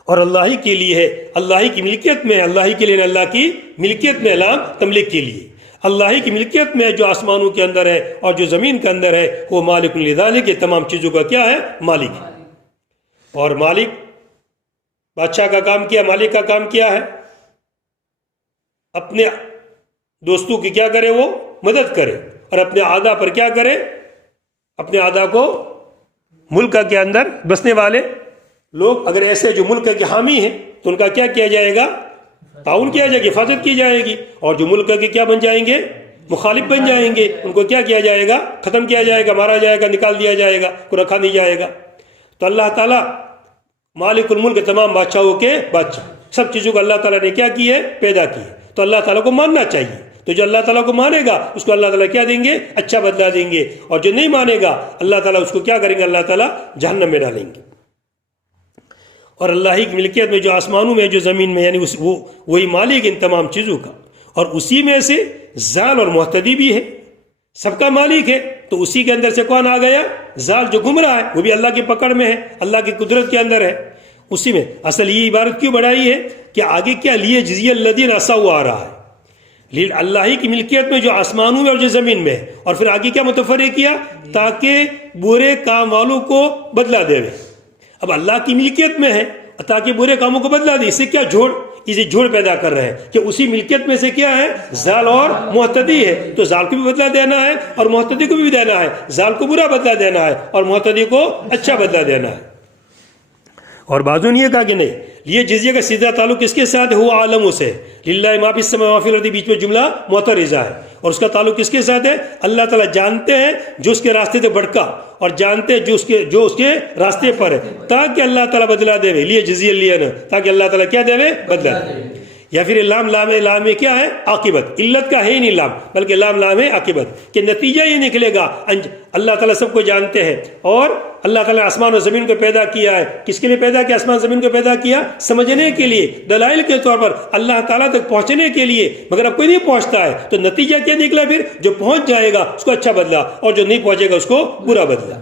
اور اللہ ہی کے لیے ہے، اللہ ہی کی ملکیت میں، اللہ ہی کے لیے، اللہ کی ملکیت میں، اعلام تملیک کے لیے، اللہ ہی کی ملکیت میں جو آسمانوں کے اندر ہے اور جو زمین کے اندر ہے، وہ مالک لذالک، یہ تمام چیزوں کا کیا ہے؟ مالک ہے۔ اور مالک، بادشاہ کا کام کیا، مالک کا کام کیا ہے؟ اپنے دوستوں کی کیا کرے؟ وہ مدد کرے، اور اپنے اعداء پر کیا کرے؟ اپنے اعداء کو، ملک کے اندر بسنے والے لوگ اگر ایسے جو ملک کے حامی ہیں تو ان کا کیا کیا جائے گا؟ تعاون کیا جائے گا، حفاظت کی جائے گی، اور جو ملک کے کیا بن جائیں گے؟ مخالف بن جائیں گے، ان کو کیا کیا جائے گا؟ ختم کیا جائے گا، مارا جائے گا، نکال دیا جائے گا، کو رکھا نہیں جائے گا۔ تو اللہ تعالیٰ مالک الملک، تمام بادشاہوں کے بادشاہ، سب چیزوں کو اللہ تعالیٰ نے کیا کی ہے؟ پیدا کی ہے۔ تو اللہ تعالیٰ کو ماننا چاہیے، تو جو اللہ تعالیٰ کو مانے گا اس کو اللہ تعالیٰ کیا دیں گے؟ اچھا بدلہ دیں گے، اور جو نہیں مانے گا اللہ تعالیٰ اس کو کیا کریں گے؟ اللہ تعالیٰ جہنم میں ڈالیں گے۔ اور اللہ ہی کی ملکیت میں جو آسمانوں میں جو زمین میں، یعنی وہی مالک ان تمام چیزوں کا، اور اسی میں سے ضال اور مہتدی بھی ہے، سب کا مالک ہے۔ تو اسی کے اندر سے کون آ گیا؟ ضال جو گمراہ ہے، وہ بھی اللہ کی پکڑ میں ہے، اللہ کی قدرت کے اندر ہے، اسی میں۔ اصل یہ عبارت کیوں بڑھائی ہے کہ آگے کیا لیے جزیہ الذین اساؤ آ رہا ہے، اللہ ہی کی ملکیت میں جو آسمانوں میں اور جو زمین میں ہے، اور پھر آگے کیا متفرق کیا؟ تاکہ برے کام والوں کو بدلہ دے۔ اب اللہ کی ملکیت میں ہے تاکہ برے کاموں کو بدلہ دے، اس سے کیا جھوڑ، اسی جھوڑ پیدا کر رہے ہیں کہ اسی ملکیت میں سے کیا ہے؟ ضال اور محتدی ہے، تو ضال کو بھی بدلہ دینا ہے اور محتدی کو بھی دینا ہے، ضال کو برا بدلہ دینا ہے اور محتدی کو اچھا بدلہ دینا ہے۔ اور بعضوں نے یہ کہا کہ نہیں، یہ جزیہ کا سیدھا تعلق کس کے ساتھ ہے؟ وہ عالموں سے، للہ ما فی السماء وما فی الارض، بیچ میں جملہ معترضہ ہے، اور اس کا تعلق کس کے ساتھ ہے؟ اللہ تعالیٰ جانتے ہیں جو اس کے راستے سے بھٹکا، اور جانتے ہیں جو اس کے راستے پر ہے، تاکہ اللہ تعالیٰ بدلہ دے، لیے جزیہ لیے نا، تاکہ اللہ تعالیٰ کیا دے؟ بدلہ دے۔ یا پھر لام میں کیا ہے؟ عاقبت، علت کا ہے ہی نہیں لام، بلکہ لام ہے عاقبت، کہ نتیجہ یہ نکلے گا اللہ تعالیٰ سب کو جانتے ہیں، اور اللہ تعالیٰ آسمان و زمین کو پیدا کیا ہے، کس کے لیے پیدا کیا؟ آسمان زمین کو پیدا کیا سمجھنے کے لیے، دلائل کے طور پر، اللہ تعالیٰ تک پہنچنے کے لیے، مگر اب کوئی نہیں پہنچتا ہے، تو نتیجہ کیا نکلا؟ پھر جو پہنچ جائے گا اس کو اچھا بدلہ، اور جو نہیں پہنچے گا اس کو برا بدلہ،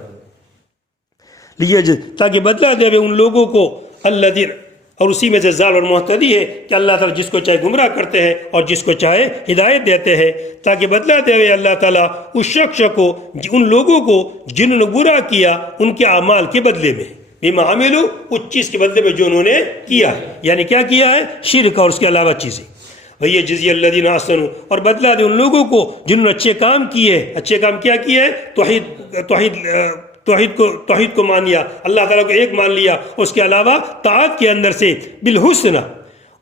تاکہ بدلہ دے ان لوگوں کو الذین، اور اسی میں سے ضال اور محتدی ہے کہ اللہ تعالیٰ جس کو چاہے گمراہ کرتے ہیں اور جس کو چاہے ہدایت دیتے ہیں، تاکہ بدلہ دے اللہ تعالیٰ اس شخص کو، ان لوگوں کو جنہوں نے برا کیا ان کے اعمال کے بدلے میں، بما عملوا، اس چیز کے بدلے میں جو انہوں نے کیا، یعنی کیا کیا ہے؟ شرک اور اس کے علاوہ چیزیں۔ وہی جزی الذین احسنوا، اور بدلہ دے ان لوگوں کو جنہوں نے اچھے کام کیے، اچھے کام کیا کیے ہیں؟ توحید کو مان لیا، اللہ تعالیٰ کو ایک مان لیا، اس کے علاوہ طاعت کے اندر سے بالحسنہ،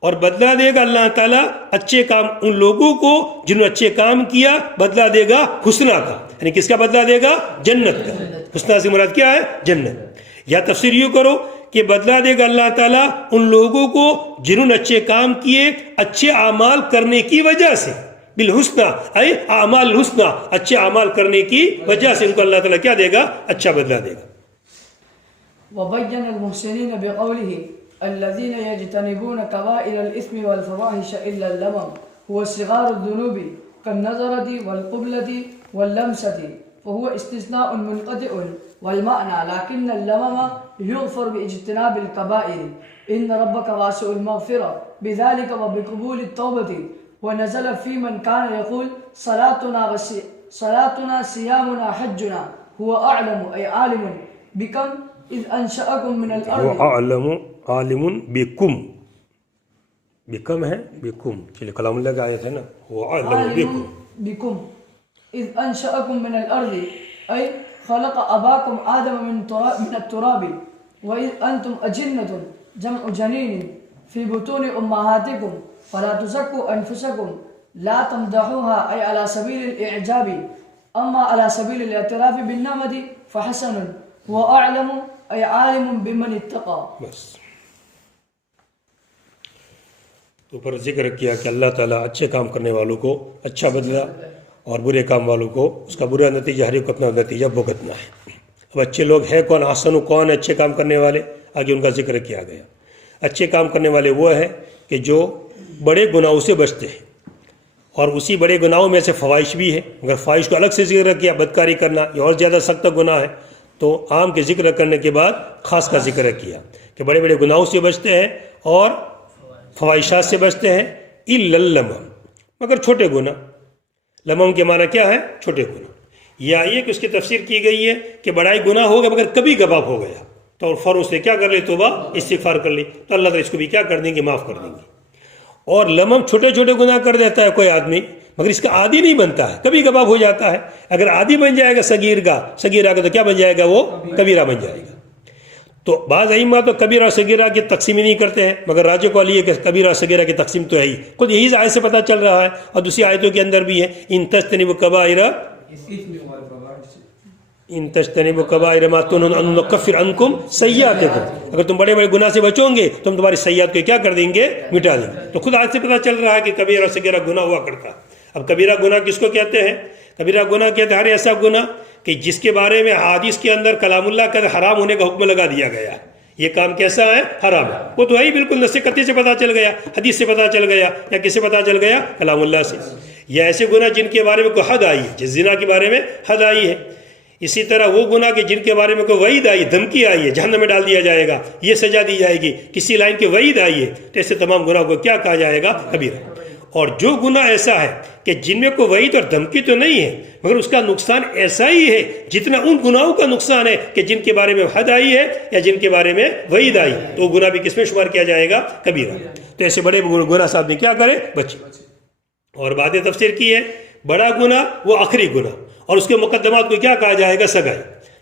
اور بدلہ دے گا اللہ تعالیٰ اچھے کام ان لوگوں کو جنہوں نے اچھے کام کیا، بدلہ دے گا حسنہ کا، یعنی کس کا بدلہ دے گا؟ جنت کا۔ حسنہ سے مراد کیا ہے؟ جنت۔ یا تفسیر یوں کرو کہ بدلہ دے گا اللہ تعالیٰ ان لوگوں کو جنہوں نے اچھے کام کیے اچھے اعمال کرنے کی وجہ سے، بالحسنہ اے اعمال الحسنہ، اچھے اعمال کرنے کی وجہ سے ان کو اللہ تعالیٰ کیا دے گا؟ اچھا بدلہ دے گا۔ وبين المحسنين بقوله الذين يجتنبون كبائر الإثم والفواحش إلا اللمم هو صغار الذنوب كالنظرة والقبلة واللمسة، فهو استثناء منقطع والمعنى لكن اللمم يغفر باجتناب الكبائر إن ربك واسع المغفرة بذلك وبقبول التوبة. ونزل في من كان يقول صلاتنا صيامنا حجنا هو أعلم أي عالم بكم إذ أنشأكم من الأرض. وہ عالم بکم، بکم ہے بکم، چلیے کلام اللہ کا آیت ہے نا، وہ عالم بكم إذ أنشأكم من الأرض أي خلق أباكم آدم من التراب وإذ أنتم أجنة جمع جنين في بطون أمهاتكم فلا تزكوا أنفسكم لا تمدحوها أي على سبيل الإعجاب أما على سبيل الاعتراف بالنعمة فحسن هو أعلم أي عالم بمن اتقى. بس تو پر ذکر کیا کہ اللہ تعالیٰ اچھے کام کرنے والوں کو اچھا بدلہ اور برے کام والوں کو اس کا برا نتیجہ، ہر ایک کو اپنا نتیجہ بھگتنا ہے۔ اب اچھے لوگ ہیں کون؟ احسن کون ہے اچھے کام کرنے والے؟ آگے ان کا ذکر کیا گیا۔ اچھے کام کرنے والے وہ ہیں کہ جو بڑے گناہوں سے بچتے ہیں، اور اسی بڑے گناہوں میں سے فواحش بھی ہے، اگر فواحش کو الگ سے ذکر کیا، بدکاری کرنا یہ اور زیادہ سخت گناہ ہے، تو عام کے ذکر کرنے کے بعد خاص کا ذکر کیا کہ بڑے بڑے گناہوں سے بچتے ہیں اور فواحشات سے بچتے ہیں، الا اللمم، مگر چھوٹے گناہ۔ لمم کے معنی کیا ہے؟ چھوٹے گناہ۔ یا یہ کہ اس کی تفسیر کی گئی ہے کہ بڑائی گناہ ہو گیا مگر کبھی کبھار ہو گیا تو فوراً اس نے کیا کر لی؟ توبہ استغفار کر لی، تو اللہ تعالیٰ اس کو بھی کیا کر دیں گے؟ معاف کر دیں گے۔ اور لمم چھوٹے چھوٹے گناہ کر دیتا ہے کوئی آدمی مگر اس کا عادی نہیں بنتا ہے، کبھی کبھار ہو جاتا ہے۔ اگر عادی بن جائے گا صغیرہ کا تو کیا بن جائے گا؟ وہ کبیرہ بن جائے گا۔ تو بعض ائمہ تو کبیرہ اور صغیرہ کی تقسیم ہی نہیں کرتے ہیں، مگر راجح کو علی ہے کہ کبیرہ اور صغیرہ کی تقسیم تو ہے ہی، خود یہی آیت سے پتہ چل رہا ہے، اور دوسری آیتوں کے اندر بھی ہے ان تجتنبوا کبائر ما تنهون عنه نکفر عنکم سیئاتکم، اگر تم بڑے بڑے گناہ سے بچو گے تو ہم تمہاری سیئات کو کیا کر دیں گے؟ مٹا دیں گے۔ تو خود آیت سے پتہ چل رہا ہے کہ کبیرہ اور صغیرہ گناہ ہوا کرتا۔ اب کبیرہ گناہ کس کو کہتے ہیں؟ کبیرہ گناہ کہتے ہیں ہر ایسا گناہ کہ جس کے بارے میں حدیث کے اندر کلام اللہ کا حرام ہونے کا حکم لگا دیا گیا، یہ کام کیسا ہے؟ حرام ہے۔ وہ تو ہے ہی بالکل، نص قطعی سے پتہ چل گیا، حدیث سے پتہ چل گیا، یا کس سے پتہ چل گیا؟ کلام اللہ سے۔ یا ایسے گناہ جن کے بارے میں کوئی حد آئی ہے، جس زنا کے بارے میں حد آئی ہے۔ اسی طرح وہ گناہ کہ جن کے بارے میں کوئی وعید آئی، دھمکی آئی ہے، جہنم میں ڈال دیا جائے گا، یہ سزا دی جائے گی، کسی لائن کی وعید آئی ہے، تو ایسے تمام گناہ کو کیا کہا جائے گا؟ کبیرہ۔ اور جو گناہ ایسا ہے کہ جن میں کوئی وعید اور دھمکی تو نہیں ہے مگر اس کا نقصان ایسا ہی ہے جتنا ان گناہوں کا نقصان ہے کہ جن کے بارے میں حد آئی ہے یا جن کے بارے میں وعید آئی، تو وہ گناہ بھی کس میں شمار کیا جائے گا؟ کبیرہ۔ تو ایسے بڑے گناہ سے آدمی کیا کرے؟ بچے۔ اور بعد تفسیر کی ہے بڑا گناہ وہ آخری گناہ، اور اس کے مقدمات کو کیا کہا جائے گا؟ سگائی،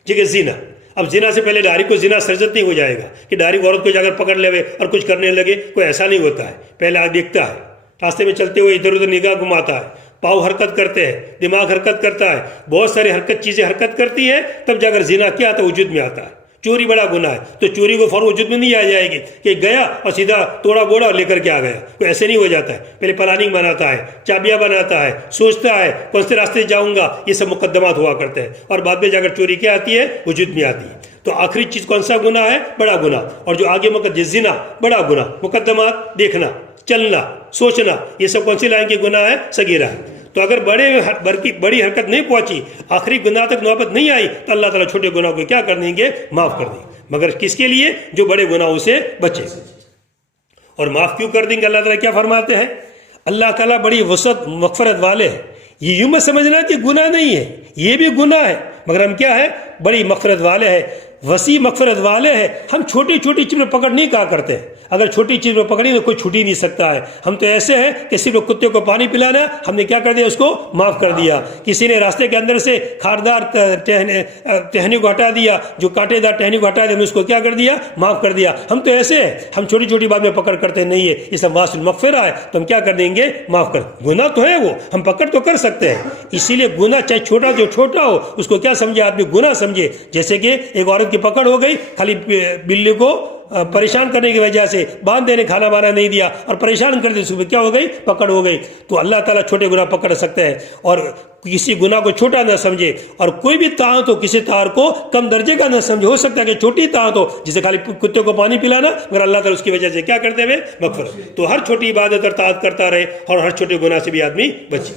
جگہ زنا۔ اب زنا سے پہلے ڈاری کو زنا سرزد نہیں ہو جائے گا کہ ڈاری عورت کو جا کر پکڑ لے اور کچھ کرنے لگے، کوئی ایسا نہیں ہوتا ہے۔ پہلے آدمی دیکھتا ہے، راستے میں چلتے ہوئے ادھر ادھر نگاہ گھماتا ہے، پاؤں حرکت کرتے ہیں، دماغ حرکت کرتا ہے، بہت ساری چیزیں حرکت کرتی ہے، تب جا کر زنا کیا آتا ہے؟ وجود میں آتا ہے۔ چوری بڑا گناہ ہے تو چوری کو فوراً وجود میں نہیں آ جائے گی کہ گیا اور سیدھا توڑا بوڑا اور لے کر کے آ گیا، کوئی ایسے نہیں ہو جاتا ہے۔ پہلے پلاننگ بناتا ہے، چابیاں بناتا ہے، سوچتا ہے کون سے راستے جاؤں گا، یہ سب مقدمات ہوا کرتے ہیں، اور بعد میں جا کر چوری کیا آتی ہے؟ وجود میں آتی ہے۔ تو آخری چیز کون سا گناہ ہے؟ بڑا گناہ۔ اور جو آگے زنا بڑا گناہ، مقدمات دیکھنا، چلنا، سوچنا، یہ سب کون سی لائن کے گناہ ہے؟ صغیرہ ہے۔ تو اگر بڑی حرکت نہیں پہنچی، آخری گناہ تک نوبت نہیں آئی، تو اللہ تعالیٰ چھوٹے گناہ کو کیا کر دیں گے؟ معاف کر دیں گے، مگر کس کے لیے؟ جو بڑے گناہوں سے بچے۔ اور معاف کیوں کر دیں گے؟ اللہ تعالیٰ کیا فرماتے ہیں؟ اللہ تعالیٰ بڑی وسعت مغفرت والے ہیں۔ یہ یوں مت سمجھنا کہ گناہ نہیں ہے، یہ بھی گناہ ہے، مگر ہم کیا ہے؟ بڑی مغفرت والے ہیں، وسیع مغفرت والے ہیں۔ ہم چھوٹی چھوٹی چیز میں پکڑ نہیں کہا کرتے ہیں، اگر چھوٹی چیز میں پکڑی تو کوئی چھوٹ ہی نہیں سکتا ہے۔ ہم تو ایسے ہیں کہ صرف کتے کو پانی پلانا، ہم نے کیا کر دیا؟ اس کو معاف کر دیا۔ کسی نے راستے کے اندر سے کھاردار ٹہنی کو ہٹا دیا، جو کانٹے دار ٹہنی کو ہٹا دیا، ہم نے اس کو کیا کر دیا؟ معاف کر دیا۔ ہم تو ایسے ہیں، ہم چھوٹی چھوٹی بات میں پکڑ کرتے نہیں ہے، یہ سب واسع المغفرہ ہے، تو ہم کیا کر دیں گے؟ معاف کر۔ گناہ تو ہے وہ، ہم پکڑ تو کر سکتے ہیں، اسی لیے گناہ چاہے چھوٹا جو چھوٹا ہو، اس کو کیا سمجھے آدمی؟ گناہ سمجھے۔ جیسے کہ ایک عورت عورت کی پکڑ ہو گئی خالی بلی کو پریشان کرنے کی وجہ سے، باندھ دینے، کھانا بانا نہیں دیا اور پریشان کر دی، صبح کیا ہو گئی؟ پکڑ ہو گئی۔ تو اللہ تعالیٰ چھوٹے گناہ پکڑ سکتے ہیں اور کسی گناہ کو چھوٹا نہ سمجھے، اور کوئی بھی طاعت ہو کسی طاعت کو کم درجے کا نہ سمجھے۔ ہو سکتا ہے کہ چھوٹی طاعت ہو، جسے خالی کتے کو پانی پلانا، مگر اللہ تعالیٰ اس کی وجہ سے کیا کرتے ہوئے؟ مغفرت۔ تو ہر چھوٹی عبادت اور طاعت کرتا رہے اور ہر چھوٹے گناہ سے بھی آدمی بچے۔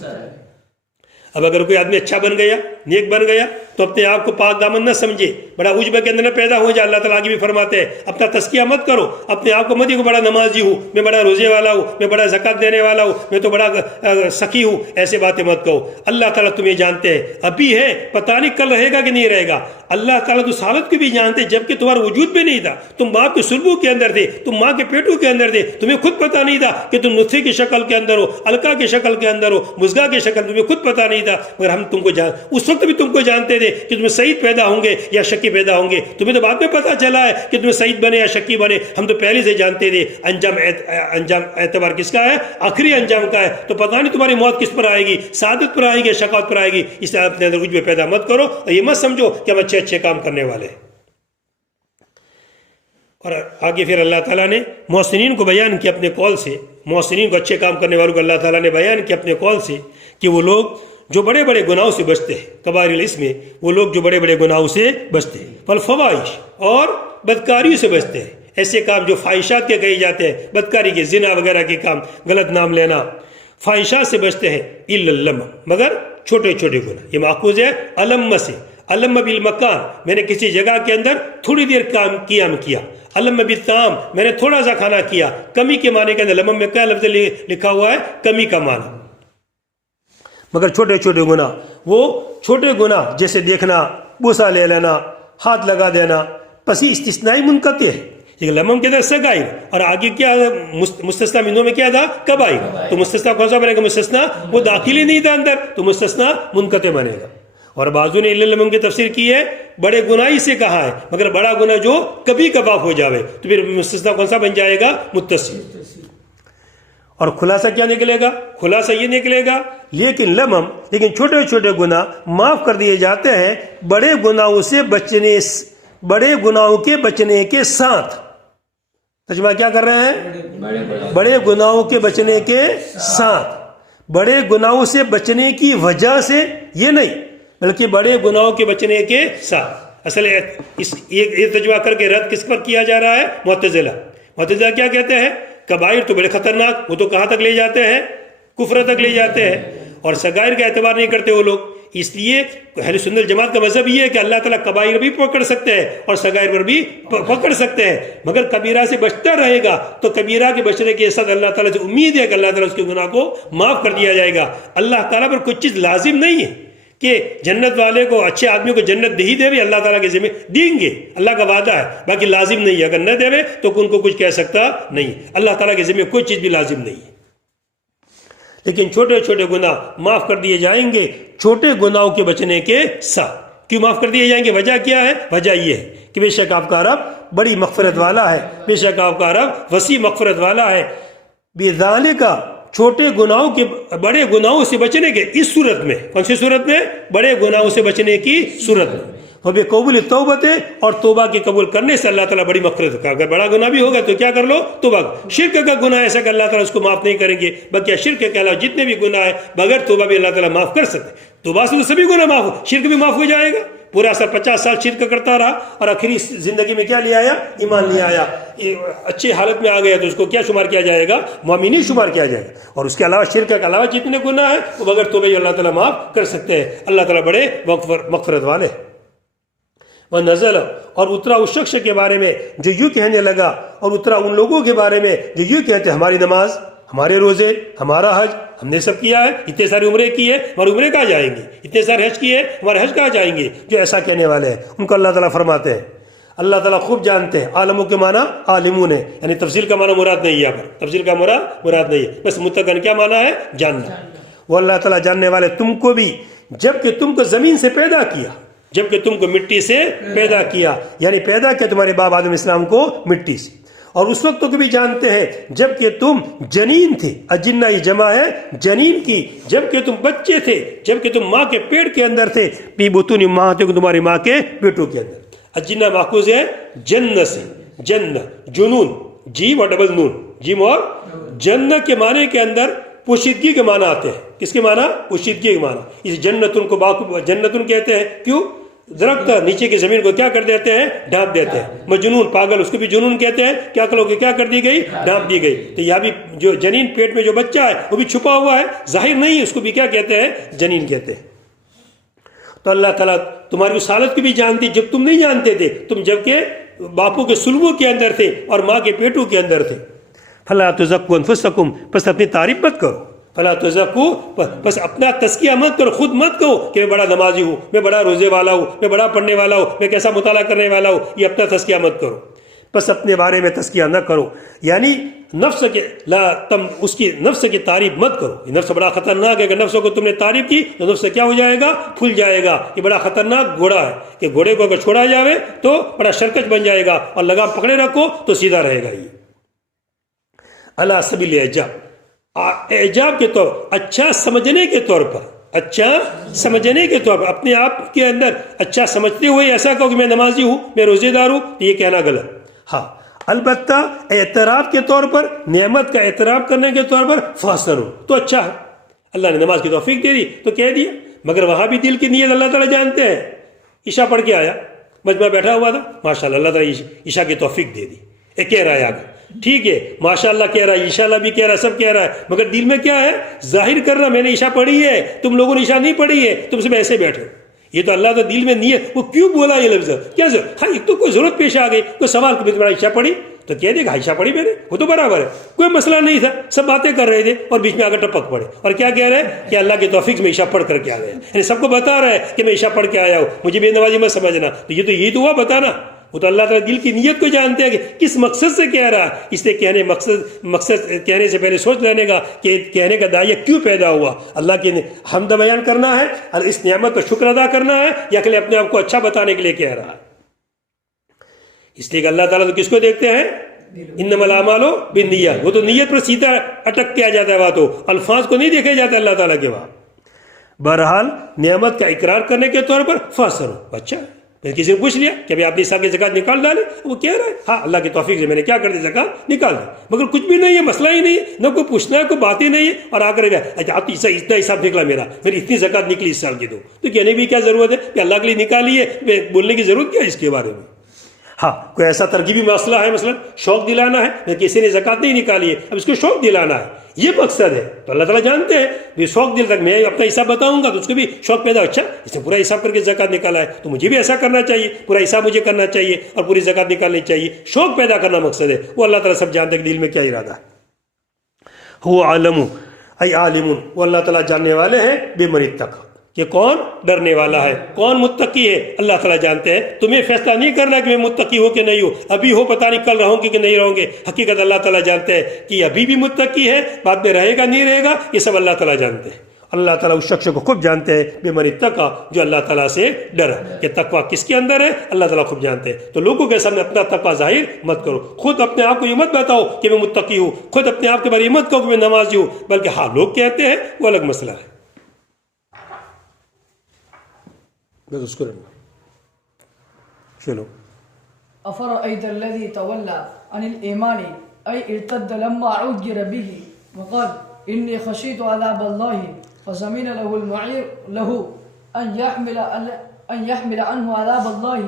اب اگر کوئی آدمی اچھا بن گیا، نیک بن گیا، تو اپنے آپ کو پاک دامن نہ سمجھے، بڑا عجب کے اندر نہ پیدا ہو جائے۔ اللہ تعالیٰ آگے بھی فرماتے ہیں اپنا تزکیہ مت کرو، اپنے آپ کو مت کو بڑا نمازی ہوں، میں بڑا روزے والا ہوں، میں بڑا زکات دینے والا ہوں، میں تو بڑا سخی ہوں، ایسے باتیں مت کہو۔ اللہ تعالیٰ تمہیں جانتے ہیں، ابھی ہے، پتہ نہیں کل رہے گا کہ نہیں رہے گا۔ اللہ تعالیٰ تو اس حالت کو بھی جانتے جبکہ تمہارا وجود بھی نہیں تھا، تم ماں کے سلبوں کے اندر تھے، تم ماں کے پیٹوں کے اندر تھے، تمہیں خود پتہ نہیں تھا کہ تم نطفے کی شکل کے اندر ہو، علقہ کی شکل کے اندر ہو، مزغہ کی شکل، تمہیں خود پتہ نہیں تھا، مگر ہم تم کو اس وقت بھی تم کو جانتے تھے کہ تمہیں سعید پیدا ہوں گے یا شکی پیدا ہوں گے۔ تمہیں تو بعد میں پتہ چلا ہے کہ تمہیں سعید بنے یا شکی بنے، ہم تو پہلے سے جانتے تھے۔ انجام اعتبار کس کا ہے؟ آخری انجام کا ہے۔ تو پتہ نہیں تمہاری موت کس پر آئے گی، سعادت پر آئے گی، شقاوت پر آئے گی۔ اس لیے اپنے اندر عجب پیدا مت کرو اور یہ مت سمجھو کہ ہم اچھے اچھے کام کرنے والے ہیں۔ اور آگے پھر اللہ تعالیٰ نے محسنین کو بیان کیا اپنے قول سے، محسنین کو اچھے کام کرنے والوں کو اللہ تعالیٰ نے بیان کیا اپنے قول سے کہ وہ لوگ جو بڑے بڑے گناہوں سے بچتے ہیں، کبائر الاسم میں وہ لوگ جو بڑے بڑے گناہوں سے بچتے ہیں، والفواحش اور بدکاریوں سے بچتے ہیں، ایسے کام جو فاحشات کے کہے جاتے ہیں، بدکاری کے، زنا وغیرہ کے کام، غلط نام لینا، فاحشات سے بچتے ہیں، الا اللم، مگر چھوٹے چھوٹے گناہ۔ یہ ماخوذ ہے علم سے، علم بالمکان، میں نے کسی جگہ کے اندر تھوڑی دیر کام قیام کیا، علم بالطعام، میں نے تھوڑا سا کھانا کیا، کمی کے معنی کے اندر لمم میں کیا لفظ لکھا ہوا ہے؟ کمی کا معنی۔ مگر چھوٹے چھوٹے گناہ، وہ چھوٹے گناہ جیسے دیکھنا، بوسہ لے لینا، ہاتھ لگا دینا، پس یہ استثنائی منقطع ہے۔ یہ لمم کے اندر سگائر، اور آگے کیا مستثنا منوں میں کیا تھا؟ کبائر۔ تو مستثنا کون سا بنے گا؟ مستثنا وہ داخل ہی نہیں تھا اندر، تو مستثنا منقطع بنے گا۔ اور بعضوں نے الا لمم کی تفسیر کی ہے بڑے گناہ سے کہا ہے، مگر بڑا گناہ جو کبھی کبھار ہو جاوے تو پھر مستثنا کون سا بن جائے گا؟ متصل۔ اور خلاصہ کیا نکلے گا؟ خلاصہ یہ نکلے گا لیکن چھوٹے چھوٹے گناہ معاف کر دیے جاتے ہیں بڑے گناہوں سے بچنے، بڑے گناہوں کے بچنے کے ساتھ۔ ترجمہ کیا کر رہے ہیں؟ بڑے گناہوں کے بچنے کے ساتھ، بڑے گناہوں سے بچنے کی وجہ سے یہ نہیں، بلکہ بڑے گناہوں کے بچنے کے ساتھ۔ اصل یہ ترجمہ کر کے رد کس پر کیا جا رہا ہے؟ معتزلہ کیا کہتے ہیں؟ کبائر تو بڑے خطرناک، وہ تو کہاں تک لے جاتے ہیں؟ کفر تک لے جاتے ہیں، اور صغائر کا اعتبار نہیں کرتے وہ لوگ۔ اس لیے اہل سنت الجماعت کا مذہب یہ ہے کہ اللہ تعالیٰ کبائر بھی پکڑ سکتے ہیں اور صغائر پر بھی پکڑ سکتے ہیں، مگر کبیرہ سے بچتا رہے گا تو کبیرہ کے بچنے کے ساتھ اللہ تعالیٰ سے امید ہے کہ اللہ تعالیٰ اس کے گناہ کو معاف کر دیا جائے گا۔ اللہ تعالیٰ پر کچھ چیز لازم نہیں ہے کہ جنت والے کو، اچھے آدمی کو جنت دے ہی دے، بھی اللہ تعالیٰ کے ذمہ دیں گے، اللہ کا وعدہ ہے، باقی لازم نہیں ہے۔ اگر نہ دے تو ان کو کچھ کہہ سکتا نہیں، اللہ تعالیٰ کے ذمہ کوئی چیز بھی لازم نہیں ہے۔ لیکن چھوٹے چھوٹے گناہ معاف کر دیے جائیں گے چھوٹے گناہوں کے بچنے کے ساتھ۔ کیوں معاف کر دیے جائیں گے؟ وجہ کیا ہے؟ وجہ یہ ہے کہ بے شک آپ کا رب بڑی مغفرت والا ہے، بے شک آپ کا رب وسیع مغفرت والا ہے۔ بذالک، چھوٹے گناہوں کے، بڑے گناہوں سے بچنے کے، اس صورت میں، کون سی صورت میں؟ بڑے گناہوں سے بچنے کی صورت میں۔ وبقبول التوبۃ، اور توبہ کے قبول کرنے سے اللہ تعالیٰ بڑی مغفرت کا۔ اگر بڑا گناہ بھی ہوگا تو کیا کر لو؟ توبہ۔ شرک کا گناہ ایسا کہ اللہ تعالیٰ اس کو معاف نہیں کریں گے، بلکہ شرک کے علاوہ جتنے بھی گناہ ہیں بغیر توبہ بھی اللہ تعالیٰ معاف کر سکتے۔ توبہ سے تو سبھی گناہ معاف ہو، شرک بھی معاف ہو جائے گا۔ پورا سال 50 سال شرک کرتا رہا اور آخری زندگی میں کیا لے آیا؟ ایمان لے آیا، اچھی حالت میں آ گیا، تو اس کو کیا شمار کیا جائے گا؟ مومن ہی شمار کیا جائے گا۔ اور اس کے علاوہ شرک کے علاوہ جتنے گناہ ہیں وہ بغیر توبہ اللہ تعالیٰ معاف کر سکتے ہیں۔ اللہ تعالیٰ بڑے مغفرت والے۔ وَنَزَلَ، اور اترا اس شخص کے بارے میں جو یوں کہنے لگا، اور اترا ان لوگوں کے بارے میں جو یوں کہتے ہیں ہماری نماز، ہمارے روزے، ہمارا حج ہم نے سب کیا ہے، اتنے سارے عمرے کیے، ہمارے عمرے کہاں جائیں گے؟ اتنے سارے حج کیے، ہمارے حج کہاں جائیں گے؟ جو ایسا کہنے والے ہیں ان کو اللہ تعالیٰ فرماتے ہیں، اللہ تعالیٰ خوب جانتے ہیں۔ عالموں کے معنی عالمون ہے، یعنی تفصیل کا معنی مراد نہیں ہے، یہاں پر تفصیل کا مراد نہیں ہے، بس متقن کیا معنی ہے؟ جاننا۔ وہ اللہ تعالیٰ جاننے والے تم کو بھی، جب کہ تم کو زمین سے پیدا کیا، جب کہ تم کو مٹی سے پیدا کیا، یعنی پیدا کیا تمہارے باپ آدم اسلام کو مٹی سے، اور اس وقت کو بھی جانتے ہیں جب کہ تم جنین تھے، اجنہ یہ جمع ہے جنین کی، جب کہ تم بچے تھے، جب کہ تم ماں کے پیٹ کے اندر تھے، پی بطون امہاتکم، تمہاری ماں کے پیٹوں کے اندر۔ الجنہ ماخوذ ہے جن سے، جن جنون، جیم اور ڈبل نون، جیم اور جن کے معنی کے اندر پوشیدگی کے معنی آتے ہیں. کس کے معنی؟ پوشیدگی کے معنی. اس جنتن کو جنتن کہتے ہیں. کیوں؟ درخت نیچے کی زمین کو کیا کر دیتے ہیں؟ ڈھانپ دیتے ہیں. مجنون پاگل، اس کو بھی جنون کہتے ہیں. کیا کرو گے؟ کیا کر دی گئی؟ ڈھانپ دی گئی. تو یہاں بھی جو جنین پیٹ میں جو بچہ ہے وہ بھی چھپا ہوا ہے، ظاہر نہیں ہے، اس کو بھی کیا کہتے ہیں؟ جنین کہتے ہیں. تو اللہ تعالیٰ تمہاری اس حالت کو بھی جانتی جب تم نہیں جانتے تھے، تم جب کہ باپوں کے سلبوں کے اندر تھے اور ماں کے پیٹوں کے اندر تھے. فلا تزکوا انفسکم، پس اپنی تعریف مت کرو. فلا تزکوا، پس اپنا تزکیہ مت کرو، خود مت کہو کہ میں بڑا نمازی ہوں، میں بڑا روزے والا ہوں، میں بڑا پڑھنے والا ہوں، میں کیسا مطالعہ کرنے والا ہوں. یہ اپنا تزکیہ مت کرو. پس اپنے بارے میں تزکیہ نہ کرو، یعنی نفس کے تم اس کی نفس کی تعریف مت کرو. یہ نفس بڑا خطرناک ہے. اگر نفس کو تم نے تعریف کی تو نفس کیا ہو جائے گا؟ پھول جائے گا. یہ بڑا خطرناک گھوڑا ہے کہ گھوڑے کو اگر چھوڑا جائے تو بڑا شرکش بن جائے گا، اور لگام پکڑے رکھو تو سیدھا رہے گا. یہ علی سبیل اعجاب کے طور، اچھا سمجھنے کے طور پر، اچھا سمجھنے کے طور پر اپنے آپ کے اندر اچھا سمجھتے ہوئے ایسا کہو کہ میں نمازی ہوں، میں روزے دار ہوں، یہ کہنا غلط. ہاں البتہ اعتراف کے طور پر، نعمت کا اعتراف کرنے کے طور پر فاصل ہو تو اچھا ہے. اللہ نے نماز کی توفیق دے دی تو کہہ دیا، مگر وہاں بھی دل کی نیت اللہ تعالیٰ جانتے ہیں. عشاء پڑھ کے آیا، مجمع بیٹھا ہوا تھا، ماشاء اللہ اللہ تعالیٰ عشاء کی توفیق دے دی. یہ کہہ رہا ہے آگے، ٹھیک ہے، ماشاء اللہ کہہ رہا ہے، انشاءاللہ بھی کہہ رہا ہے، سب کہہ رہا ہے، مگر دل میں کیا ہے؟ ظاہر کر رہا میں نے عشاء پڑھی ہے، تم لوگوں نے عشاء نہیں پڑھی ہے، تم سب ایسے بیٹھے. یہ تو اللہ تو دل میں نیت، وہ کیوں بولا یہ لفظ؟ کیا ضرورت؟ ہاں ایک تو کوئی ضرورت پیش آ گئی، کوئی سوال کہ تمہارا عشاء پڑھی تو کہہ دے گا عشاء پڑھی میں نے، وہ تو برابر ہے، کوئی مسئلہ نہیں تھا. سب باتیں کر رہے تھے اور بیچ میں آ کر ٹپک پڑے اور کیا کہہ رہے ہیں کہ اللہ کے توفیق میں عشاء پڑھ کر کے آ گیا. یعنی سب کو بتا رہا ہے کہ میں عشاء پڑھ کے آیا ہوں، مجھے بے نمازی مت سمجھنا. تو یہ تو ہوا بتانا. وہ تو اللہ تعالیٰ دل کی نیت کو جانتے ہیں کہ کس مقصد سے کہہ رہا ہے. اس لیے کہنے مقصد کہنے سے پہلے سوچ لینے کا کہ کہنے کا داعیہ کیوں پیدا ہوا. اللہ کی حمد بیان کرنا ہے اور اس نعمت پر شکر ادا کرنا ہے، یا کہ اپنے آپ کو اچھا بتانے کے لیے کہہ رہا ہے. اس لیے کہ اللہ تعالیٰ تو کس کو دیکھتے ہیں؟ انما الاعمال بالنیات. وہ تو نیت پر سیدھا اٹک کے آ جاتا ہے، بات ہو الفاظ کو نہیں دیکھے جاتا اللہ تعالیٰ کے وہاں. بہرحال نعمت کا اقرار کرنے کے طور پر فاصل ہو. اچھا کسی نے پوچھ لیا کہ ابھی آپ نے حساب کی زکات نکال ڈالے، وہ کہہ رہا ہے ہاں اللہ کی توفیق سے میں نے کیا کر دی، زکات نکال دی، مگر کچھ بھی نہیں ہے، مسئلہ ہی نہیں ہے، نہ کوئی پوچھنا ہے، کوئی بات ہی نہیں ہے. اور آ کر گیا اچھا آپ اتنا حساب نکلا میرا، پھر اتنی زکات نکلی اس سال کی، تو کہنے بھی کیا ضرورت ہے کہ اللہ کے لیے نکالی ہے، بولنے کی ضرورت کیا ہے اس کے بارے میں. ہاں کوئی ایسا ترغیبی مسئلہ ہے، مثلا شوق دلانا ہے، کسی نے زکات نہیں نکالی ہے، اب اس کو شوق دلانا ہے، یہ مقصد ہے. تو اللہ تعالیٰ جانتے ہیں بھی شوق دل تک میں اپنا حساب بتاؤں گا تو اس کو بھی شوق پیدا، اچھا اس نے پورا حساب کر کے زکات نکالا ہے تو مجھے بھی ایسا کرنا چاہیے، پورا حساب مجھے کرنا چاہیے اور پوری زکات نکالنی چاہیے. شوق پیدا کرنا مقصد ہے. وہ اللہ تعالیٰ سب جانتے ہیں کہ دل میں کیا ارادہ ہے. هو عالم ای عالم، وہ اللہ تعالیٰ جاننے والے ہیں بے مرید تک کہ کون ڈرنے والا ہے، کون متقی ہے. اللہ تعالیٰ جانتے ہیں. تمہیں فیصلہ نہیں کرنا کہ میں متقی ہوں کہ نہیں ہوں، ابھی ہو پتہ نہیں کل رہوں گے کہ نہیں رہوں گے. حقیقت اللہ تعالیٰ جانتے ہیں کہ ابھی بھی متقی ہے، بعد میں رہے گا نہیں رہے گا، یہ سب اللہ تعالیٰ جانتے ہیں. اللہ تعالیٰ اس شخص کو خوب جانتے ہیں بے من اتقی، جو اللہ تعالیٰ سے ڈرا. کہ تقویٰ کس کے اندر ہے اللہ تعالیٰ خوب جانتے ہیں. تو لوگوں کے سامنے اپنا تقویٰ ظاہر مت کرو، خود اپنے آپ کو یہ مت بتاؤ کہ میں متقی ہوں، خود اپنے آپ کے بارے میں مت کہو کہ میں نمازی ہوں، بلکہ ہاں لوگ کہتے ہیں وہ الگ مسئلہ ہے. بس اس کو چلو. أفرأيت الذي تولى عن الإيمان أي ارتد لما عجر به وقال إني خشيت عذاب الله فزمن له المعير له أن يحمل عنه عذاب الله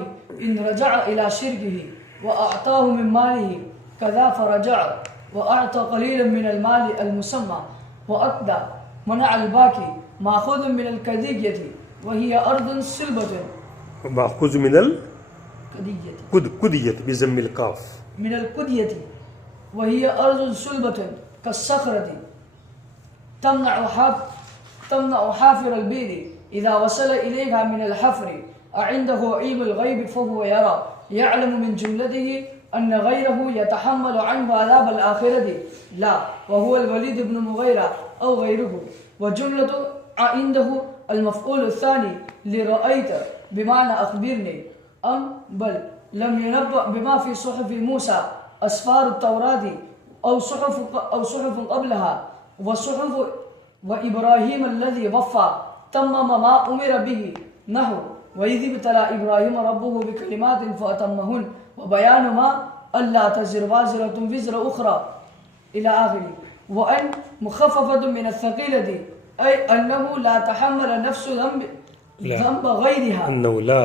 إن رجع إلى شركه وأعطاه من ماله كذا فرجع وأعطى قليلا من المال المسمى وأكدى منع الباقي مأخوذ من الكدية وهي أرض صلبة مأخوذ من الكدية بضم القاف من الكدية وهي أرض صلبة كالصخرة تمنع حافر البئر إذا وصل إليها من الحفر أعنده علم الغيب فهو يرى يعلم من جملته أن غيره يتحمل عنه عذاب الآخرة لا وهو الوليد بن مغيرة أو غيره وجملة عنده المفعول الثاني لرأيت بمعنى أخبرني أم بل لم ينبأ بما في صحف موسى أسفار التوراة أو صحف قبلها وصحف وإبراهيم الذي وفى تمم ما أمر به نحو وَإِذِ ابْتَلَىٰ إِبْرَاهِيمَ رَبُّهُ بِكَلِمَاتٍ فَأَتَمَّهُنَّ وَبَيَانُ مَا أَلَّا تَزِرُ وَازِرَةٌ وِزْرَ أُخْرَىٰ إلى آخره. وأن مخففة من الثقيلة أي أنه لا تحمل نفس ذنب غيرها، أنه لا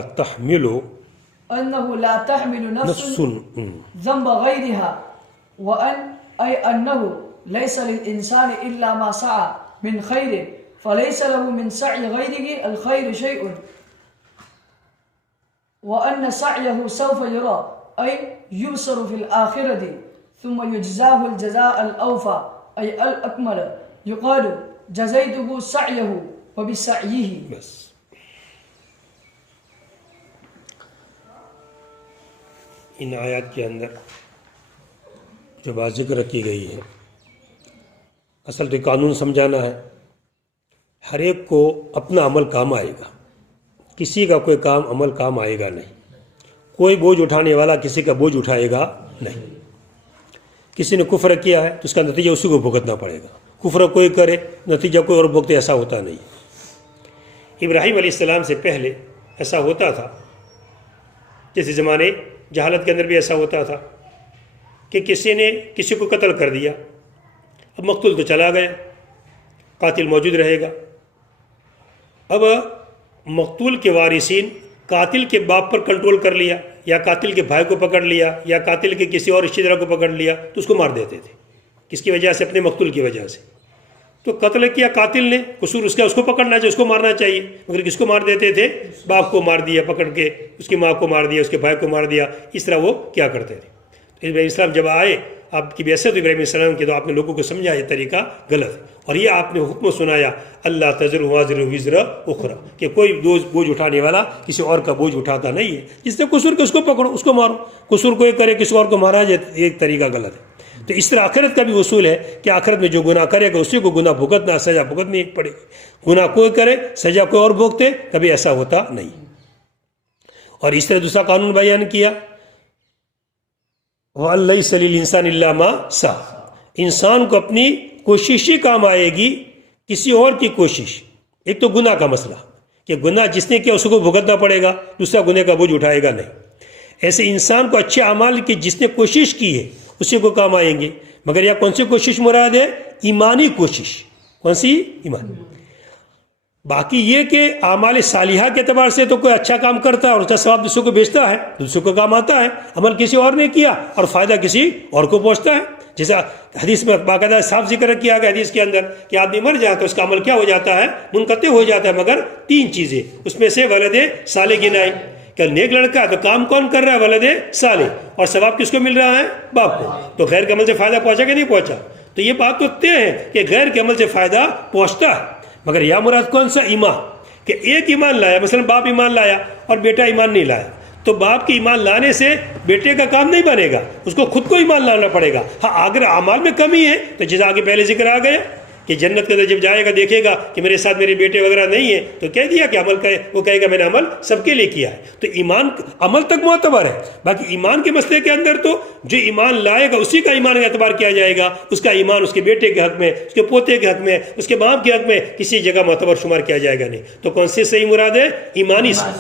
تحمل نفس ذنب غيرها، وأن أي أنه ليس للإنسان إلا ما سعى من خير فليس له من سعي غيره الخير شيء، وأن سعيه سوف يرى أي يبصر في الآخرة ثم يجزاه الجزاء الأوفى أي الأكمل، يقال جزيته سعيه وبسعيه. بس ان آیات کے اندر جو بات ذکر کی گئی ہے، اصل تو قانون سمجھانا ہے. ہر ایک کو اپنا عمل کام آئے گا، کسی کا کوئی عمل کام آئے گا نہیں. کوئی بوجھ اٹھانے والا کسی کا بوجھ اٹھائے گا نہیں. کسی نے کفر کیا ہے تو اس کا نتیجہ اسی کو بھگتنا پڑے گا. کفر کوئی کرے نتیجہ کوئی اور بھگتے، ایسا ہوتا نہیں. ابراہیم علیہ السلام سے پہلے ایسا ہوتا تھا، جیسے زمانے جہالت کے اندر بھی ایسا ہوتا تھا کہ کسی نے کسی کو قتل کر دیا. اب مقتول تو چلا گیا، قاتل موجود رہے گا. اب مقتول کے وارثین قاتل کے باپ پر کنٹرول کر لیا، یا قاتل کے بھائی کو پکڑ لیا، یا قاتل کے کسی اور رشتہ دار کو پکڑ لیا تو اس کو مار دیتے تھے. کس کی وجہ سے؟ اپنے مقتول کی وجہ سے. تو قتل کیا قاتل نے، قصور اس کا، اس کو پکڑنا چاہیے، اس کو مارنا چاہیے، مگر کس کو مار دیتے تھے؟ باپ کو مار دیا پکڑ کے، اس کی ماں کو مار دیا، اس کے بھائی کو مار دیا. اس طرح وہ کیا کرتے تھے. تو ابراہیم السلام جب آئے آپ کی بعثت ابراہیم السلام کی، تو آپ نے لوگوں کو سمجھا یہ طریقہ غلط ہے، اور یہ آپ نے حکم سنایا اللہ تزر وازر وزر اخرى، کہ کوئی بوجھ اٹھانے والا کسی اور کا بوجھ اٹھاتا نہیں ہے. جس نے قصور کیا اس کو پکڑو، اس کو مارو. قصور کوئی کرے کسی اور کو مارا جائے، یہ طریقہ غلط ہے. تو اس طرح آخرت کا بھی اصول ہے کہ آخرت میں جو گناہ کرے گا اسی کو گناہ بھگتنا، سزا بھگتنی پڑے گی. گناہ کوئی کرے سزا کوئی اور بھگتے، کبھی ایسا ہوتا نہیں. اور اس طرح دوسرا قانون بیان کیا، وَأَن لَيْسَ لِلْإِنسَانِ إِلَّا مَا سَعَى، انسان کو اپنی کوشش ہی کام آئے گی، کسی اور کی کوشش. ایک تو گناہ کا مسئلہ کہ گناہ جس نے کیا اس کو بھگتنا پڑے گا، دوسرا گناہ کا بوجھ اٹھائے گا نہیں. ایسے انسان کو اچھے اعمال کی جس نے کوشش کی ہے اسی کو کام آئیں گے. مگر یہ کون سی کوشش مراد ہے؟ ایمانی کوشش. کون سی؟ ایمانی. باقی یہ کہ اعمال صالحہ کے اعتبار سے تو کوئی اچھا کام کرتا ہے اور اس کا ثواب دوسروں کو بیچتا ہے، دوسروں کو کام آتا ہے. عمل کسی اور نے کیا اور فائدہ کسی اور کو پہنچتا ہے. جیسا حدیث میں باقاعدہ صاف ذکر کیا گیا حدیث کے اندر کہ آدمی مر جاتا ہے، اس کا عمل کیا ہو جاتا ہے؟ منقطع ہو جاتا ہے. مگر 3 چیزیں، اس میں سے ولد صالح گنائی، کہ نیک لڑکا ہے تو کام کون کر رہا ہے؟ ولد صالح. اور ثواب کس کو مل رہا ہے؟ باپ کو. تو غیر کے عمل سے فائدہ پہنچا کہ نہیں پہنچا؟ تو یہ بات تو طے ہے کہ غیر کے عمل سے فائدہ پہنچتا ہے. مگر یا مراد کون سا؟ ایمان. کہ ایک ایمان لایا، مثلا باپ ایمان لایا اور بیٹا ایمان نہیں لایا، تو باپ کے ایمان لانے سے بیٹے کا کام نہیں بنے گا، اس کو خود کو ایمان لانا پڑے گا. ہاں اگر اعمال میں کمی ہے تو جیسا آگے پہلے ذکر آ گیا کہ جنت کے اندر جب جائے گا دیکھے گا کہ میرے ساتھ میرے بیٹے وغیرہ نہیں ہیں، تو کہہ دیا کہ عمل کرے، وہ کہے گا میں نے عمل سب کے لیے کیا ہے. تو ایمان عمل تک معتبر ہے. باقی ایمان کے مسئلے کے اندر تو جو ایمان لائے گا اسی کا ایمان کا اعتبار کیا جائے گا. اس کا ایمان اس کے بیٹے کے حق میں، اس کے پوتے کے حق میں، اس کے باپ کے حق میں کسی جگہ معتبر شمار کیا جائے گا نہیں. تو کون سے صحیح مراد ہے؟ ایمانی سے.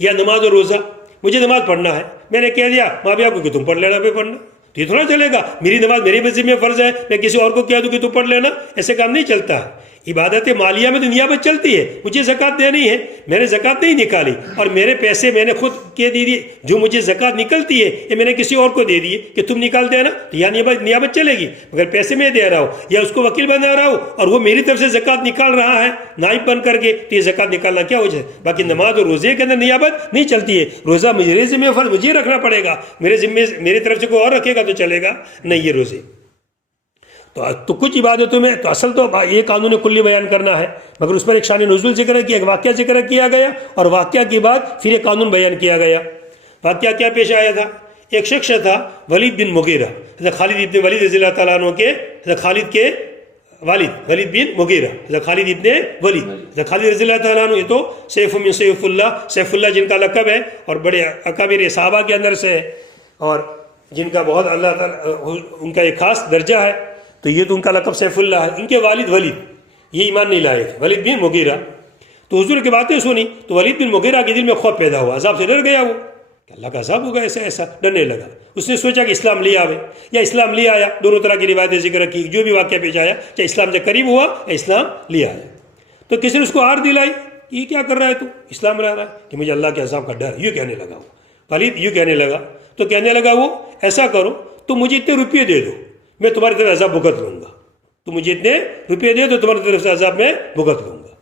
یا نماز اور روزہ، مجھے نماز پڑھنا ہے، میں نے کہہ دیا ماں باپ کو کہ تم پڑھ لینا، پہ پڑھنا، تو یہ تھوڑا چلے گا. میری نماز میری ذمہ میں فرض ہے، میں کسی اور کو کہہ دوں کہ تو پڑھ لینا، ایسے کام نہیں چلتا ہے. عبادت مالیہ میں تو نیابت چلتی ہے. مجھے زکوٰۃ دینی ہے، میں نے زکوٰۃ نہیں نکالی اور میرے پیسے میں نے خود کے دے دیے، جو مجھے زکوٰۃ نکلتی ہے یہ میں نے کسی اور کو دے دیے کہ تم نکال دینا، تو یہاں نیابت چلے گی. مگر پیسے میں دے رہا ہوں یا اس کو وکیل بنا رہا ہوں اور وہ میری طرف سے زکوٰۃ نکال رہا ہے نائب بن کر کے، تو یہ زکوٰۃ نکالنا کیا ہو جائے. باقی نماز اور روزے کے اندر نیابت نہیں چلتی ہے. روزہ میرے ذمہ فرض مجھے رکھنا پڑے گا، میرے ذمہ میری طرف سے کوئی اور رکھے گا تو چلے گا نہیں. یہ روزے تو کچھ عبادتوں میں تو اصل تو یہ قانون کلی بیان کرنا ہے، مگر اس پر ایک شان نزول ذکر کیا، ایک واقعہ ذکر کیا گیا، اور واقعہ کے بعد پھر ایک قانون بیان کیا گیا. واقعہ کیا پیش آیا تھا؟ ایک شخص تھا ولید بن مغیرہ، حضرت خالد ابن ولید رضی اللہ تعالیٰ عنہ کے، حضرت خالد کے والد ولید بن مغیرہ، حضرت خالد ابن ولید، حضرت خالد رضی اللہ تعالیٰ عنہ یہ تو سیف من سیف اللہ جن کا لقب ہے اور بڑے اکابر صحابہ کے اندر سے ہے، اور جن کا بہت اللہ تعالیٰ ان کا ایک خاص درجہ ہے. تو یہ تو ان کا لقب سیف اللہ ہے. ان کے والد ولید یہ ایمان نہیں لائے تھے، ولید بن مغیرہ. تو تو حضور کی باتیں سنی تو ولید بن مغیرہ کے دل میں خوف پیدا ہوا، عذاب سے ڈر گیا وہ کہ اللہ کا عذاب ہوگا، ایسا ایسا ڈرنے لگا۔ اس نے سوچا کہ اسلام لے آوے یا اسلام لے آیا، دونوں طرح کی روایتیں ذکر کی، جو بھی واقعہ پیش آیا چاہے اسلام سے قریب ہوا یا اسلام لے آیا۔ تو کسی نے اس کو آڑ دلائی، یہ کیا کر رہا ہے تو اسلام لا رہا ہے کہ مجھے اللہ کے عذاب کا ڈر، یہ کہنے لگا وہ ولید، یہ کہنے لگا تو کہنے لگا وہ ایسا کرو تو مجھے اتنے روپئے دے دو، میں تمہاری طرف عذاب بھگت لوں گا، تو مجھے اتنے روپئے دے دو تمہاری طرف سے عذاب میں بھگت لوں گا،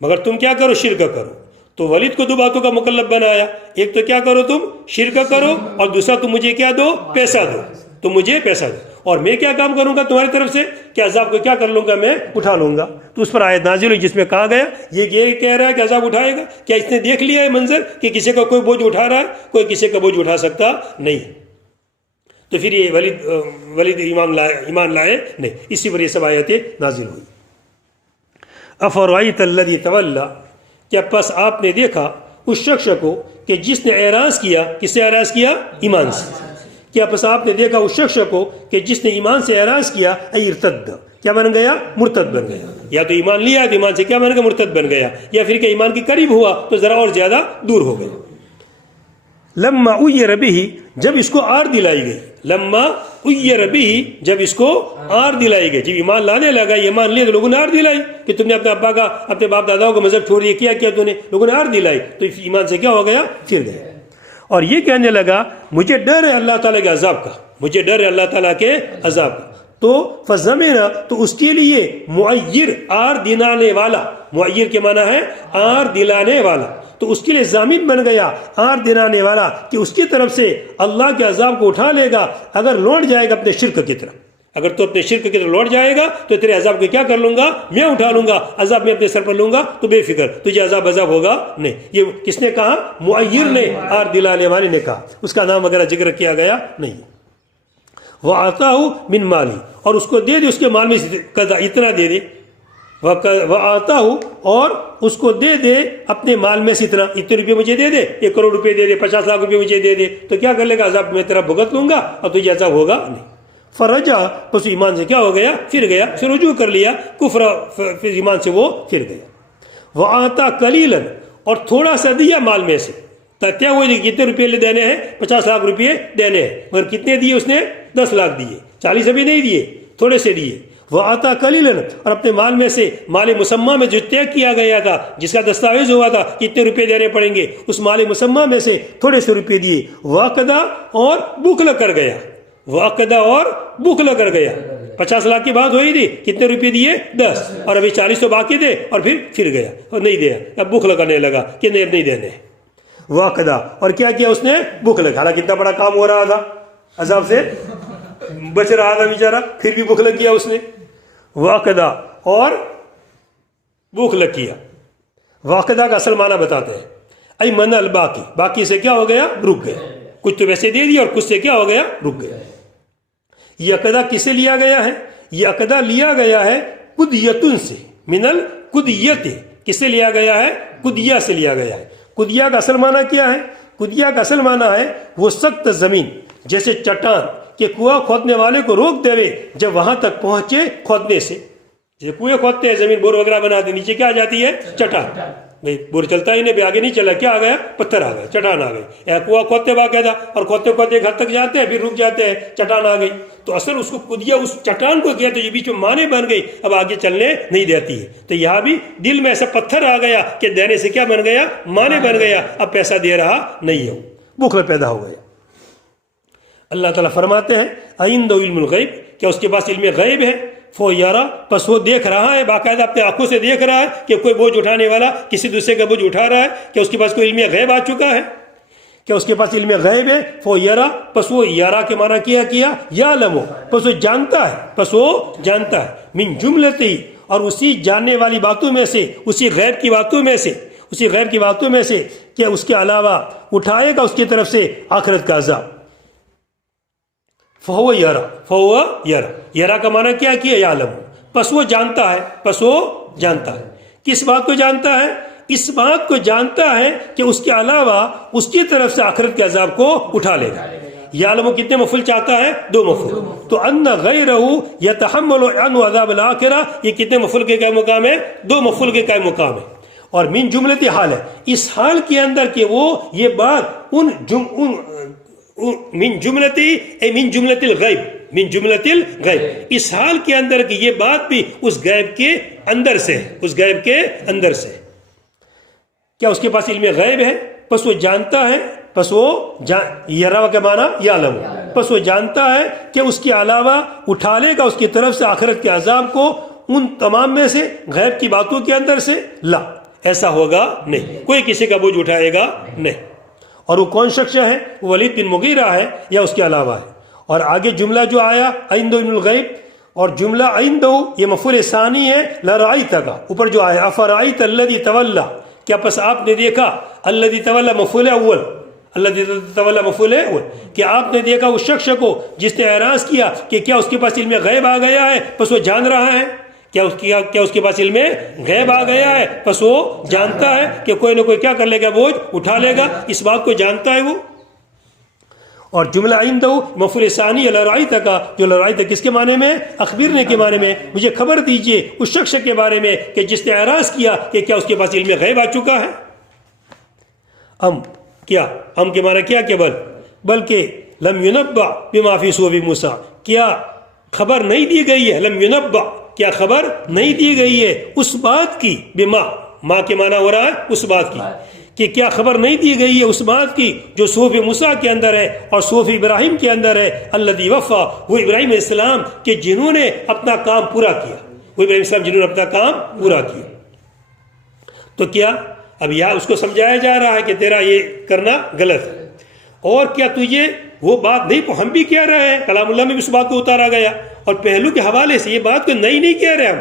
مگر تم کیا کرو، شرک کرو۔ تو ولید کو دو باتوں کا مکلف بنایا، ایک تو کیا کرو تم شرک کرو، اور دوسرا تم مجھے کیا دو، پیسہ دو، تم مجھے پیسہ دو، اور میں کیا کام کروں گا تمہاری طرف سے کہ عذاب کو کیا کر لوں گا، میں اٹھا لوں گا۔ تو اس پر آیت نازل ہوئی جس میں کہا گیا یہ کہہ رہا ہے کہ عذاب اٹھائے گا، کیا اس نے دیکھ لیا ہے منظر کہ کسی کا کوئی بوجھ اٹھا رہا ہے؟ کوئی کسی کا بوجھ اٹھا سکتا نہیں۔ تو پھر یہ ولید ایمان لائے نہیں، اسی پر یہ سب آیتیں نازل ہوئی۔ افرأیت الذی تولی، کیا پس آپ نے دیکھا اس شخص کو کہ جس نے اعراض کیا، کس سے اعراض کیا؟ ایمان سے۔ کیا پس آپ نے دیکھا اس شخص کو کہ جس نے ایمان سے اعراض کیا، ای ارتد، کیا بن گیا؟ مرتد بن گیا۔ یا تو ایمان لیا تو ایمان سے کیا بن گیا؟ مرتد بن گیا، یا پھر کہ ایمان کے قریب ہوا تو ذرا اور زیادہ دور ہو گیا۔ لما ایر بہ، جب اس کو آڑ دلائی گئی، لما ایر بہ، جب اس کو آڑ دلائی گئی، جب ایمان لانے لگا، ایمان لیا تو لوگوں نے آڑ دلائی کہ تم نے اپنے ابا کا، اپنے باپ داداؤں کا مذہب چھوڑ دیا، کیا تو نے، لوگوں نے آڑ دلائی، تو ایمان سے کیا ہو گیا؟ پھر گیا، اور یہ کہنے لگا مجھے ڈر ہے اللہ تعالیٰ کے عذاب کا، مجھے ڈر ہے اللہ تعالیٰ کے عذاب کا۔ تو فضمنا، تو اس کے لیے معیر، آڑ دلانے والا، معیر کے معنی ہے آڑ دلانے والا، تو اس کے لیے ضامن بن گیا آڑ دلانے والا کہ اس کی طرف سے اللہ کے عذاب کو اٹھا لے گا اگر لوٹ جائے گا اپنے شرک کی طرف۔ اگر تو اپنے شرک کی طرف لوٹ جائے گا تو تیرے عذاب کو کیا کر لوں گا؟ میں اٹھا لوں گا، عذاب میں اپنے سر پر لوں گا، تو بے فکر، تجھے عذاب ہوگا نہیں۔ یہ کس نے کہا؟ معیر نے، آڑ دلانے والے نے کہا، اس کا نام وغیرہ ذکر کیا گیا نہیں۔ وَآتَاهُ مِن مَالِهِ، اور اس کو دے دے اس کے مال میں اتنا دے دے، وَآتَاهُ، اور اس کو دے دے اپنے مال میں سے اتنا، اتنے روپے مجھے دے دے، 1 کروڑ روپے دے دے، 50 لاکھ روپے مجھے دے دے، تو کیا کر لے گا؟ عذاب میں تیرا بھگت لوں گا اور تجھے عذاب ہوگا نہیں۔ فرجع، پس ایمان سے کیا ہو گیا؟ پھر گیا، پھر رجوع کر لیا، کفر، پھر ایمان سے وہ پھر گیا۔ وَآتَا قَلِيلًا، اور تھوڑا سا دیا مال میں سے، طے ہوئے کتنے روپے دینے ہیں؟ 50 لاکھ روپے دینے ہیں، مگر کتنے دیے اس نے؟ 10 لاکھ دیے، 40 ابھی نہیں دیے، تھوڑے سے دیے۔ وَآتَا قَلِيلًا، اور اپنے مال میں سے، مال مسمہ میں جو طے کیا گیا تھا، جس کا دستاویز ہوا تھا کتنے روپے دینے پڑیں گے، اس مال مسمہ میں سے تھوڑے سے روپے دیے۔ وَعَقَدَ، اور بخل کر گیا، وَعَقَدَ، اور بخل کر گیا۔ 50 لاکھ کی بات ہوئی تھی، کتنے روپے دیے؟ 10، اور ابھی 40 تو باقی تھے، اور پھر گیا اور نہیں دیا، اب بخل کرنے لگا کہ نہیں دینے۔ وَعَقَدَ، اور کیا کیا اس نے؟ بخل، حالانکہ کتنا بڑا کام ہو رہا تھا، عذاب سے بچ رہا تھا بیچارہ، پھر بھی بخل کیا اس نے۔ وَعَقَدَ، اور بخل کیا۔ وَعَقَدَ کا اصل معنی بتاتے ہیں، ای من الباقی، باقی سے کیا ہو گیا؟ رک گیا، کچھ تو ویسے دے دیا اور کچھ سے کیا ہو گیا؟ رک گیا۔ یہ عقدہ کس سے لیا گیا ہے؟ یہ عقدہ لیا گیا ہے قدیتن سے، من القدیت، کس سے لیا گیا ہے؟ قدیہ سے لیا گیا ہے۔ قدیہ کا اصل معنی کیا ہے؟ قدیہ کا اصل معنی ہے وہ سخت زمین، جیسے چٹان کہ کنواں کھودنے والے کو روک دے جب وہاں تک پہنچے کھودنے سے، جیسے کنویں کھودتے ہیں، زمین بور وغیرہ بناتے، نیچے کیا آ جاتی ہے؟ چٹان، بھائی بور چلتا ہی نہیں، آگے نہیں چلا، کیا آ گیا؟ پتھر آ گیا، چٹان آ گئی۔ کنواں کھودتے باقاعدہ، اور کھودتے کھودتے گھر تک جاتے ہیں، پھر رک جاتے ہیں، چٹان آ گئی۔ تو اصل اس کو قدیہ، اس چٹان کو کیا تو یہ بیچ میں مانے بن گئی، اب آگے چلنے نہیں دیتی ہے۔ تو یہاں بھی دل میں ایسا پتھر آ گیا کہ دینے سے کیا بن گیا؟ مانے بن گیا، اب پیسہ دے رہا نہیں ہے، بخل پیدا ہو گیا۔ اللہ تعالیٰ فرماتے ہیں عندہ علم الغیب، کیا اس کے پاس علم غیب ہے؟ فَيَرَى، پس وہ دیکھ رہا ہے، باقاعدہ اپنے آنکھوں سے دیکھ رہا ہے کہ کوئی بوجھ اٹھانے والا کسی دوسرے کا بوجھ اٹھا رہا ہے، کیا اس کے پاس کوئی علم غیب آ چکا ہے؟ کیا اس کے پاس علم غیب ہے؟ فَيَرَى، پس وہ یرا کے معنی کیا یعلم، پس وہ جانتا ہے، پس وہ جانتا ہے، من جملتی، اور اسی جاننے والی باتوں میں سے، اسی غیب کی باتوں میں سے، اسی غیب کی باتوں میں سے، کہ اس کے علاوہ اٹھائے گا اس کی طرف سے آخرت کا عذاب۔ فَهُوَ يَرَى، فَهُوَ يَرَى، یرا کا معنی کیا یعلم، پس وہ جانتا ہے، پس وہ جانتا ہے۔ کس بات کو جانتا ہے؟ اس بات کو جانتا ہے کہ اس کے علاوہ اس کی طرف سے آخرت کے عذاب کو اٹھا لے گا۔ یعلم کتنے مفعول چاہتا ہے؟ 2 مفعول، تو ان غیرہ یتحمل عنہ عذاب الآخرہ، یہ کتنے مفعول کے قائم مقام ہے؟ 2 مفعول کے قائم مقام ہے۔ اور من جملتی حال ہے، اس حال کے اندر کہ وہ یہ بات من جملتی الغیب، من جملتی الغیب، اس حال کے اندر کہ یہ بات بھی اس غیب کے اندر سے، اس غیب کے اندر سے، کیا اس کے پاس علم غیب ہے، پس وہ جانتا ہے، پس وہ یرا کا معنی یعلم، پس وہ جانتا ہے کہ اس کے علاوہ اٹھا لے گا اس کی طرف سے آخرت کے عذاب کو ان تمام میں سے غیب کی باتوں کے اندر سے، لا، ایسا ہوگا نہیں، کوئی کسی کا بوجھ اٹھائے گا نہیں۔ اور وہ کون شخص ہے؟ وہ ولید بن مغیرہ ہے یا اس کے علاوہ ہے۔ اور آگے جملہ جو آیا عندہ علم الغیب، اور جملہ عندہ یہ مفعول ثانی ہے لرأیت کا، اوپر جو آیا افرأیت الذی تولی، کیا پس آپ نے دیکھا، الذی تولی مفعول اول، الذی تولی مفعول اول، کہ آپ نے دیکھا اس شخص کو جس نے اعراض کیا کہ کیا اس کے پاس علم غیب آ گیا ہے، پس وہ جان رہا ہے، کیا اس کے پاس علم غیب آ گیا ہے، پس وہ جانتا ہے کہ کوئی نہ کوئی کیا کر لے گا، بوجھ اٹھا لے گا، اس بات کو جانتا ہے وہ۔ اور جملہ عندہ مفعول ثانی لرأیت کا، جو لرأیت کس کے معنی میں؟ اخبرنے کے معنی میں، مجھے خبر دیجئے اس شخص کے بارے میں کہ جس نے اعراض کیا کہ کیا اس کے پاس علم غیب آ چکا ہے۔ کیا کے معنی کیا کہ بلکہ لم ینبأ بما فی صحف موسیٰ، کیا خبر نہیں دی گئی ہے، لم ینبأ کیا خبر نہیں دی گئی ہے اس بات کی، بما، ما کے معنی ہو رہا ہے اس بات کی، کہ کیا خبر نہیں دی گئی ہے اس بات کی جو صحف موسیٰ کے اندر ہے اور صحف ابراہیم کے اندر ہے، الذی وفا، وہ ابراہیم علیہ السلام کہ جنہوں نے اپنا کام پورا کیا، وہ ابراہیم السلام جنہوں نے اپنا کام پورا کیا۔ تو کیا اب یہاں اس کو سمجھایا جا رہا ہے کہ تیرا یہ کرنا غلط ہے، اور کیا تجھے وہ بات نہیں، ہم بھی کہہ رہے ہیں کلام اللہ میں بھی اس بات کو اتارا گیا، اور پہلو کے حوالے سے یہ بات کو نہیں کہہ رہے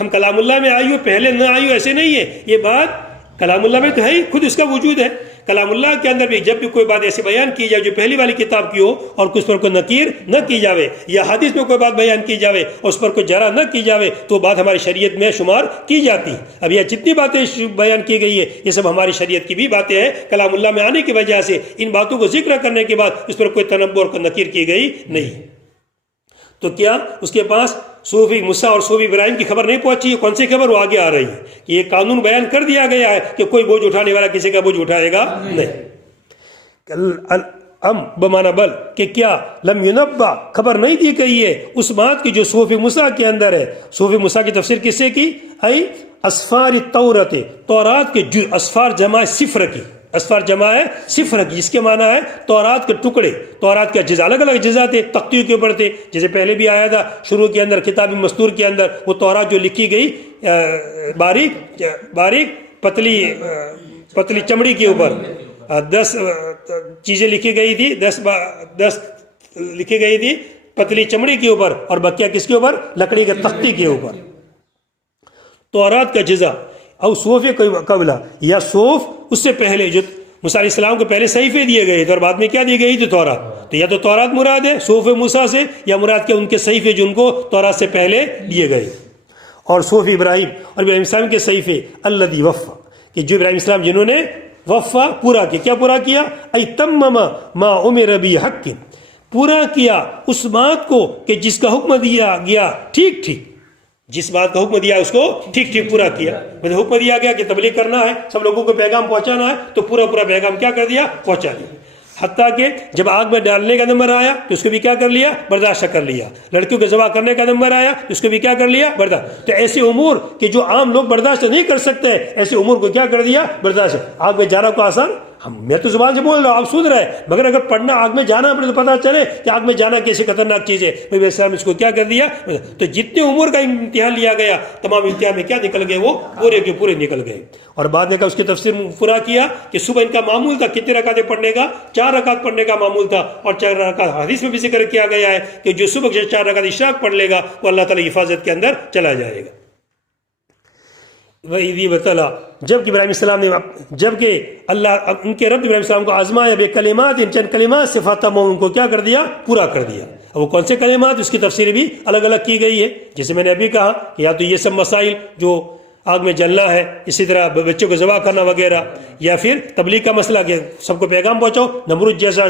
ہم کلام اللہ میں آئی ہو پہلے نہ آئی ہو ایسے نہیں ہے، یہ بات کلام اللہ میں تو ہے ہی، خود اس کا وجود ہے، کلام اللہ کے اندر بھی جب بھی کوئی بات ایسی بیان کی جائے جو پہلی والی کتاب کی ہو اور اس پر کوئی نکیر نہ کی جاوے، یا حدیث میں کوئی بات بیان کی جاوے اور اس پر کوئی جرح نہ کی جاوے، تو بات ہماری شریعت میں شمار کی جاتی ہے۔ اب یہ جتنی باتیں بیان کی گئی ہے یہ سب ہماری شریعت کی بھی باتیں ہیں، کلام اللہ میں آنے کی وجہ سے ان باتوں کو ذکر کرنے کے بعد اس پر کوئی تنبؤ اور کوئی نکیر کی گئی نہیں۔ تو کیا اس کے پاس صحف موسیٰ اور صحف ابراہیم کی خبر نہیں پہنچی ہے؟ کون سی خبر؟ وہ آگے آ رہی ہے کہ یہ قانون بیان کر دیا گیا ہے کہ کوئی بوجھ اٹھانے والا کسی کا بوجھ اٹھائے گا نہیں۔ بمانا بل، کہ کیا لم ینبأ خبر نہیں دی گئی ہے اس بات کی جو صحف موسیٰ کے اندر ہے۔ صحف موسیٰ کی تفسیر کس سے کی؟ ای اسفار التورات، تورات کے اسفار جمع صفر کی، اسفار جمع ہے صفر کی، جس کے معنی ہے تورات کے ٹکڑے، تورات کے اجزاء، الگ الگ اجزاء تھے، تختیوں کے اوپر تھے، جیسے پہلے بھی آیا تھا شروع کے اندر کتاب مستور کے اندر، وہ تورات جو لکھی گئی باریک پتلی چمڑی کے اوپر 10 چیزیں لکھی گئی تھی، 10 لکھی گئی تھی پتلی چمڑی کے اوپر، اور بقیہ کس کے اوپر؟ لکڑی کے تختی کے اوپر، تورات کا جزا۔ اور صحف قبلہ، یا صحف اس سے پہلے جو موسیٰ علیہ السلام کو پہلے صحیفے دیے گئے تھے اور بعد میں کیا دی گئی تھی؟ تورات۔ تو یا تو تورات مراد ہے صحف موسیٰ سے، یا مراد کے ان کے صحیفے جو ان کو تورات سے پہلے دیے گئے، اور صحف ابراہیم اور ابراہیم السلام کے صحیفے الذی وفا، کہ جو ابراہیم السلام جنہوں نے وفا پورا کیا، کیا پورا کیا؟ ای تمم ما امر بحق، پورا کیا اس بات کو کہ جس کا حکم دیا گیا، ٹھیک ٹھیک، جس بات کا حکم دیا اس کو ٹھیک ٹھیک پورا کیا۔ مطلب حکم دیا گیا کہ تبلیغ کرنا ہے، سب لوگوں کو پیغام پہنچانا ہے، تو پورا پیغام کیا کر دیا؟ پہنچا دیا۔ حتیٰ کہ جب آگ میں ڈالنے کا نمبر آیا تو اس کو بھی کیا کر لیا؟ برداشت کر لیا۔ لڑکیوں کے ذبح کرنے کا نمبر آیا تو اس کو بھی کیا کر لیا؟ برداشت۔ تو ایسے امور کہ جو عام لوگ برداشت نہیں کر سکتے، ایسے امور کو کیا کر دیا؟ برداشت۔ آگ میں جانا کو آسان، میں تو زبان سے بول رہا ہوں، آپ سن رہے ہیں، مگر اگر پڑھنا آگ میں جانا پڑے تو پتہ چلے کہ آگ میں جانا کیسی خطرناک چیز ہے۔ نبی السلام اس کو کیا کر دیا؟ تو جتنے امور کا امتحان لیا گیا، تمام امتحان میں کیا نکل گئے؟ وہ پورے کے پورے نکل گئے۔ اور بعد میں اس کی تفسیر پورا کیا کہ صبح ان کا معمول تھا کتنے رکعتیں پڑھنے کا؟ 4 رکعت پڑھنے کا معمول تھا، اور 4 رکعت حدیث میں بھی ذکر کیا گیا ہے کہ جو صبح سے 4 رکعت اشراق پڑھ لے گا وہ اللہ تعالی حفاظت کے اندر چلا جائے گا۔ وَإِذِ بَتَلَا، جبکہ ابراہیم السلام نے، جبکہ اللہ ان کے رب ابراہیم السلام کو آزمایا بے کلمات، ان چند کلمات سے فاتمہ، ان کو کیا کر دیا؟ پورا کر دیا۔ وہ کون سے کلمات؟ اس کی تفسیر بھی الگ الگ کی گئی ہے، جیسے میں نے ابھی کہا کہ یا تو یہ سب مسائل جو آگ میں جلنا ہے، اسی طرح بچوں کو ذبح کرنا وغیرہ، یا پھر تبلیغ کا مسئلہ کہ سب کو پیغام پہنچاؤ، نمرود جیسا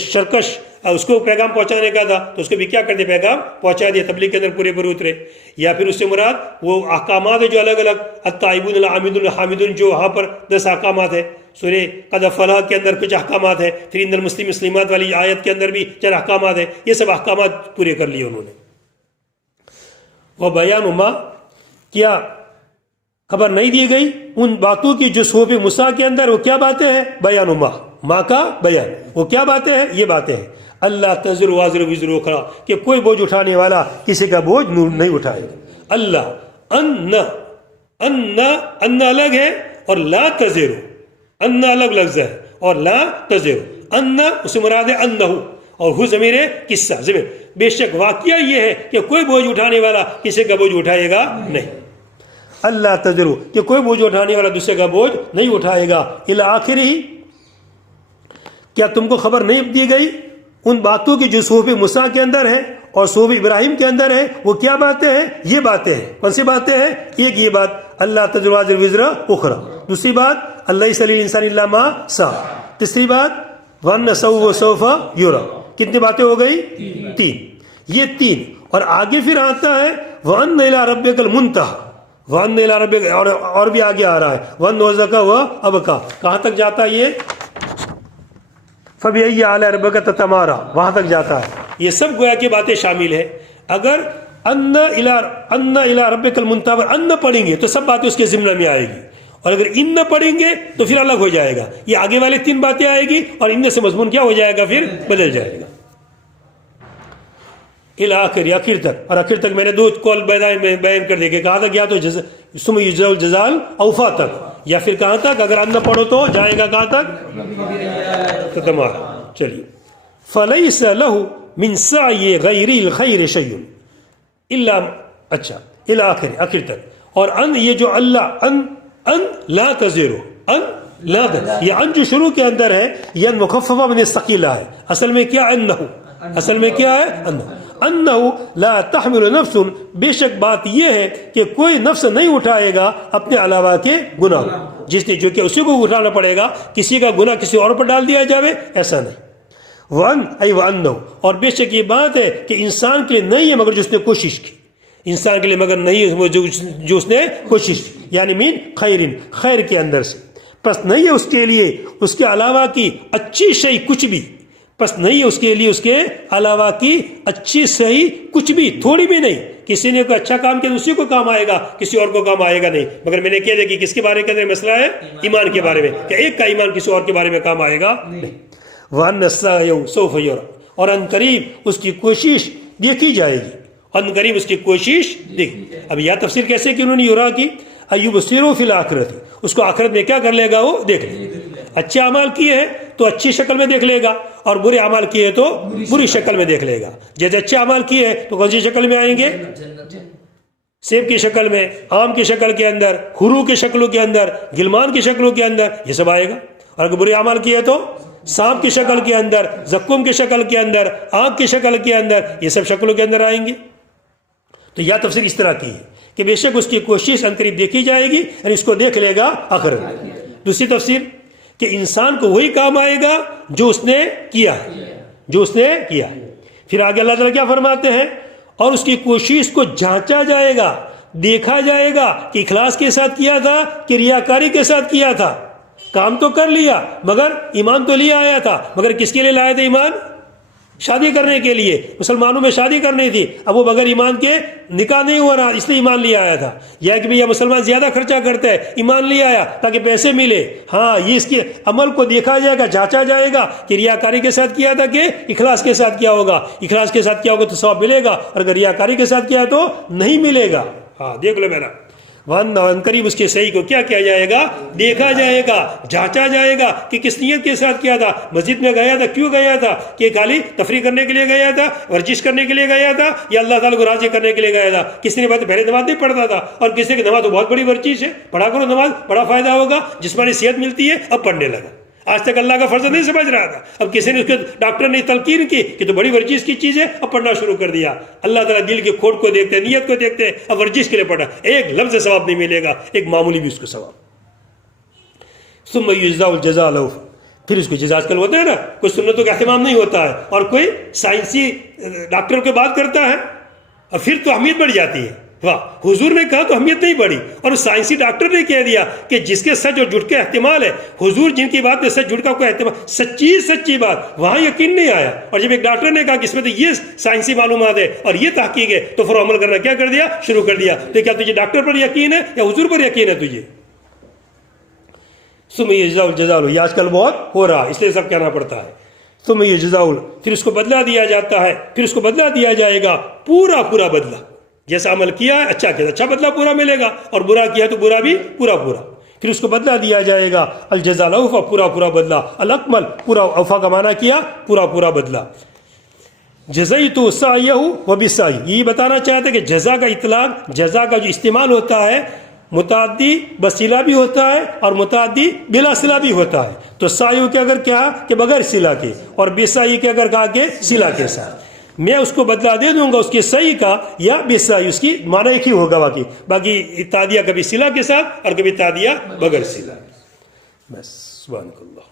شرکش اس کو پیغام پہنچانے کا تھا تو اس کو بھی کیا کر دیا، پیغام پہنچا دیا، تبلیغ کے اندر پورے پورے اترے۔ یا پھر اس سے مراد وہ احکامات ہیں جو الگ الگ التائبون العابدون الحامدون، جو وہاں پر 10 احکامات ہیں، سورہ قد افلح کے اندر کچھ احکامات ہیں، پھر ان المسلم مسلمات والی آیت کے اندر بھی 4 احکامات ہیں، یہ سب احکامات پورے کر لیے انہوں نے۔ وہ بیان ما، کیا خبر نہیں دی گئی ان باتوں کی جو صحف موسیٰ کے اندر، وہ کیا باتیں ہیں، بیان ما کا بیان، وہ کیا باتیں ہیں، یہ باتیں ہیں، اللہ تزر وازر وزر اخرى، کہ کوئی بوجھ اٹھانے والا کسی کا بوجھ نہیں اٹھائے گا۔ اللہ ان الگ ہے اور لا تزر، ان الگ لفظ ہے اور لا تزر، ان اس سے مراد ہے انہ، اور ہو ضمیر قصہ ضمیر، بے شک واقعہ یہ ہے کہ کوئی بوجھ اٹھانے والا کسی کا بوجھ اٹھائے گا نہیں، اللہ تزرو، کہ کوئی بوجھ اٹھانے والا دوسرے کا بوجھ نہیں اٹھائے گا، الی آخرہ، کیا تم کو خبر نہیں دی گئی ان باتوں کی جو صحف موسیٰ کے اندر ہے اور صحف ابراہیم کے اندر ہے، وہ کیا باتیں ہیں، یہ باتیں ہیں، کون سی باتیں ہیں، ایک یہ بات اللہ تزر وازر وزر اخرى، دوسری بات اللہ لیس للانسان الا ما سعى، تیسری بات وان سوف یرى، کتنی باتیں ہو گئی، 3، یہ 3، اور آگے پھر آتا ہے وان الی ربک المنتہی، وان الی ربک، اور بھی آگے آ رہا ہے وان وزکا و ابکا، کہاں تک جاتا ہے یہ، فبأي آلاء ربک تتمارى، وہاں تک جاتا ہے، یہ سب گویا کی باتیں شامل ہے۔ اگر ان الی ربک المنتہی پر ان پڑھیں گے تو سب باتیں اس کے ضمن میں آئے گی، اور اگر ان نہ پڑھیں گے تو پھر الگ ہو جائے گا، یہ آگے والے 3 باتیں آئے گی اور ان سے مضمون کیا ہو جائے گا، پھر بدل جائے گا، الی آخر، آخر تک، اور آخر تک میں نے 2 قول بیان کر دیا کہ کہاں تک گیا تو ثم یجزا الجزاء الاوفی تک، یا پھر کہاں تک، اگر ان نہ پڑھو تو جائے گا کہاں تک، تو تمہارا۔ چلیے، فلیس لہ من سعی غیر الخیر شیء الا، اچھا الی آخر، آخر تک، اور ان یہ جو اللہ ان لا تزر، ان لا تزر، یہ ان جو شروع کے اندر ہے یہ ان مخففہ من الثقیلہ ہے، اصل میں کیا، انہ، اصل میں کیا ہے، انہ لا تحمل نفس، بے شک بات یہ ہے کہ کوئی نفس نہیں اٹھائے گا اپنے علاوہ کے گناہ، جس نے جو کہ اسی کو اٹھانا پڑے گا، کسی کا گناہ کسی اور پر ڈال دیا جاوے، ایسا نہیں۔ وَأَنْ أَيْ وَأَنَّهُ، اور بے شک یہ بات ہے کہ انسان کے لیے نہیں ہے مگر جس نے کوشش کی، انسان کے لیے مگر نہیں ہے جو اس نے کوشش کی، یعنی مین خیرن، خیر کے اندر سے، پس نہیں ہے اس کے لیے اس کے علاوہ کی اچھی شے کچھ بھی، پس نہیں ہے اس کے لیے اس کے علاوہ کی اچھی صحیح کچھ بھی، تھوڑی بھی نہیں، کسی نے کوئی اچھا کام کیا اسی کو کام آئے گا، کسی اور کو کام آئے گا نہیں، مگر میں نے کہہ دیا کہ کس کے بارے کے اندر مسئلہ ہے، ایمان کے بارے میں، کہ ایک کا ایمان کسی اور کے بارے میں کام آئے گا نہیں۔ وَأَنَّ السَّعْيَ سَوْفَ يُرَى، اور ان قریب اس کی کوشش دیکھی جائے گی، ان قریب اس کی کوشش دیکھی۔ اب یہ تفسیر کیسے کہ انہوں نے یورا کی، ایبصروا فی الآخرۃ، اس کو آخرت میں کیا کر لے گا، وہ دیکھ لے گا، اچھے اعمال کیے ہیں تو اچھی شکل میں دیکھ لے گا، اور برے اعمال کیے ہیں تو بری شکل میں دیکھ لے گا۔ جیسے اچھے اعمال کیے ہیں تو کون سی شکل میں آئیں گے، سیب کی شکل میں، آم کی شکل کے اندر، حوروں کی شکلوں کے اندر، گلمان کی شکلوں کے اندر، یہ سب آئے گا، اور اگر برے اعمال کیے تو سانپ کی شکل کے اندر، زقوم کی شکل کے اندر، آگ کی شکل کے اندر، یہ سب شکلوں کے اندر آئیں گے۔ تو یہ تفسیر اس طرح کی ہے کہ بے شک اس کی کوشش ان قریب دیکھی جائے گی، یعنی اس کو دیکھ لے گا آخرت میں۔ دوسری تفسیر کہ انسان کو وہی کام آئے گا جو اس نے کیا ہے، جو اس نے کیا ہے۔ پھر آگے اللہ تعالیٰ کیا فرماتے ہیں، اور اس کی کوشش کو جانچا جائے گا، دیکھا جائے گا کہ اخلاص کے ساتھ کیا تھا کہ ریاکاری کے ساتھ کیا تھا۔ کام تو کر لیا مگر ایمان تو لے آیا تھا، مگر کس کے لیے لایا تھا ایمان، شادی کرنے کے لیے، مسلمانوں میں شادی کرنی تھی، اب وہ بغیر ایمان کے نکاح نہیں ہو رہا، اس لیے ایمان لے آیا تھا، یا کہ بھئی مسلمان زیادہ خرچہ کرتا ہے، ایمان لے آیا تاکہ پیسے ملے، ہاں یہ اس کے عمل کو دیکھا جائے گا، جانچا جائے گا کہ ریاکاری کے ساتھ کیا تھا کہ اخلاص کے ساتھ کیا ہوگا، اخلاص کے ساتھ کیا ہوگا تو ثواب ملے گا، اور اگر ریاکاری کے ساتھ کیا تو نہیں ملے گا۔ ہاں دیکھ لو میرا، وَأَنَّ قریب اس کے صحیح کو کیا کیا جائے گا، دیکھا جائے گا، جانچا جائے گا کہ کس نیت کے ساتھ کیا تھا، مسجد میں گیا تھا کیوں گیا تھا، کہ خالی تفریح کرنے کے لیے گیا تھا، ورزش کرنے کے لیے گیا تھا، یا اللہ تعالیٰ کو راضی کرنے کے لیے گیا تھا۔ کسی نے بات پہلے نماز نہیں پڑھتا تھا، اور کسی کی نماز تو بہت بڑی ورزش ہے، پڑھا کرو نماز، بڑا فائدہ ہوگا، جسمانی صحت ملتی ہے، اب پڑھنے لگا۔ آج تک اللہ کا فرض نہیں سمجھ رہا تھا، اب کسی نے اس کے ڈاکٹر نے تلقین کی کہ تو بڑی ورزش کی چیز ہے، اب پڑھنا شروع کر دیا۔ اللہ تعالیٰ دل کے کھوٹ کو دیکھتے ہیں، نیت کو دیکھتے ہیں، اب ورزش کے لیے پڑھا، ایک لفظ ثواب نہیں ملے گا، ایک معمولی بھی اس کو ثواب۔ ثم یجزا الجزاء الاوفى، پھر اس کو جزا، آج کل ہوتا ہے نا کوئی سنتوں کا اہتمام نہیں ہوتا ہے اور کوئی سائنسی ڈاکٹر کی بات کرتا ہے اور پھر تو اہمیت بڑھ جاتی ہے۔ واہ، حضور نے کہا تو اہمیت نہیں بڑھی، اور سائنسی ڈاکٹر نے کہہ دیا کہ جس کے سچ اور جھوٹ کا احتمال ہے، حضور جن کی بات میں سچ جھوٹ کا کوئی احتمال، سچی بات، وہاں یقین نہیں آیا۔ اور جب ایک ڈاکٹر نے کہا کہ اس میں تو یہ سائنسی معلومات ہے اور یہ تحقیق ہے، تو پھر عمل کرنا کیا کر دیا، شروع کر دیا۔ تو کیا تجھے ڈاکٹر پر یقین ہے یا حضور پر یقین ہے تجھے؟ ثم یجزا الجزاء، یہ آج کل بہت ہو رہا ہے، اس لیے سب کہنا پڑتا ہے۔ ثم یجزا، پھر اس کو بدلہ دیا جاتا ہے، پھر اس کو بدلہ دیا جائے گا، پورا بدلہ، جیسا عمل کیا ہے اچھا کیا اچھا بدلہ پورا ملے گا، اور برا کیا تو برا بھی پورا۔ پھر اس کو بدلہ دیا جائے گا، الجزاء الاوفى، پورا بدلہ، الاکمل، پورا، اوفا کا معنی کیا پورا بدلہ۔ جزیت سعیہ وبسعی، یہ بتانا چاہتے ہیں کہ جزا کا اطلاق، جزا کا جو استعمال ہوتا ہے متعدی بصلہ بھی ہوتا ہے اور متعدی بلا صلہ بھی ہوتا ہے۔ تو سعی کے اگر کیا کہ بغیر صلہ کے، اور بسعی کے اگر کہا کہ صلہ کے ساتھ، میں اس کو بدلہ دے دوں گا اس کے صحیح کا یا بسعی، اس کی معنی ایک ہی ہوگا باقی تعدیہ کبھی صلہ کے ساتھ اور کبھی تعدیہ بغیر صلہ۔ بس سبحانک اللہ۔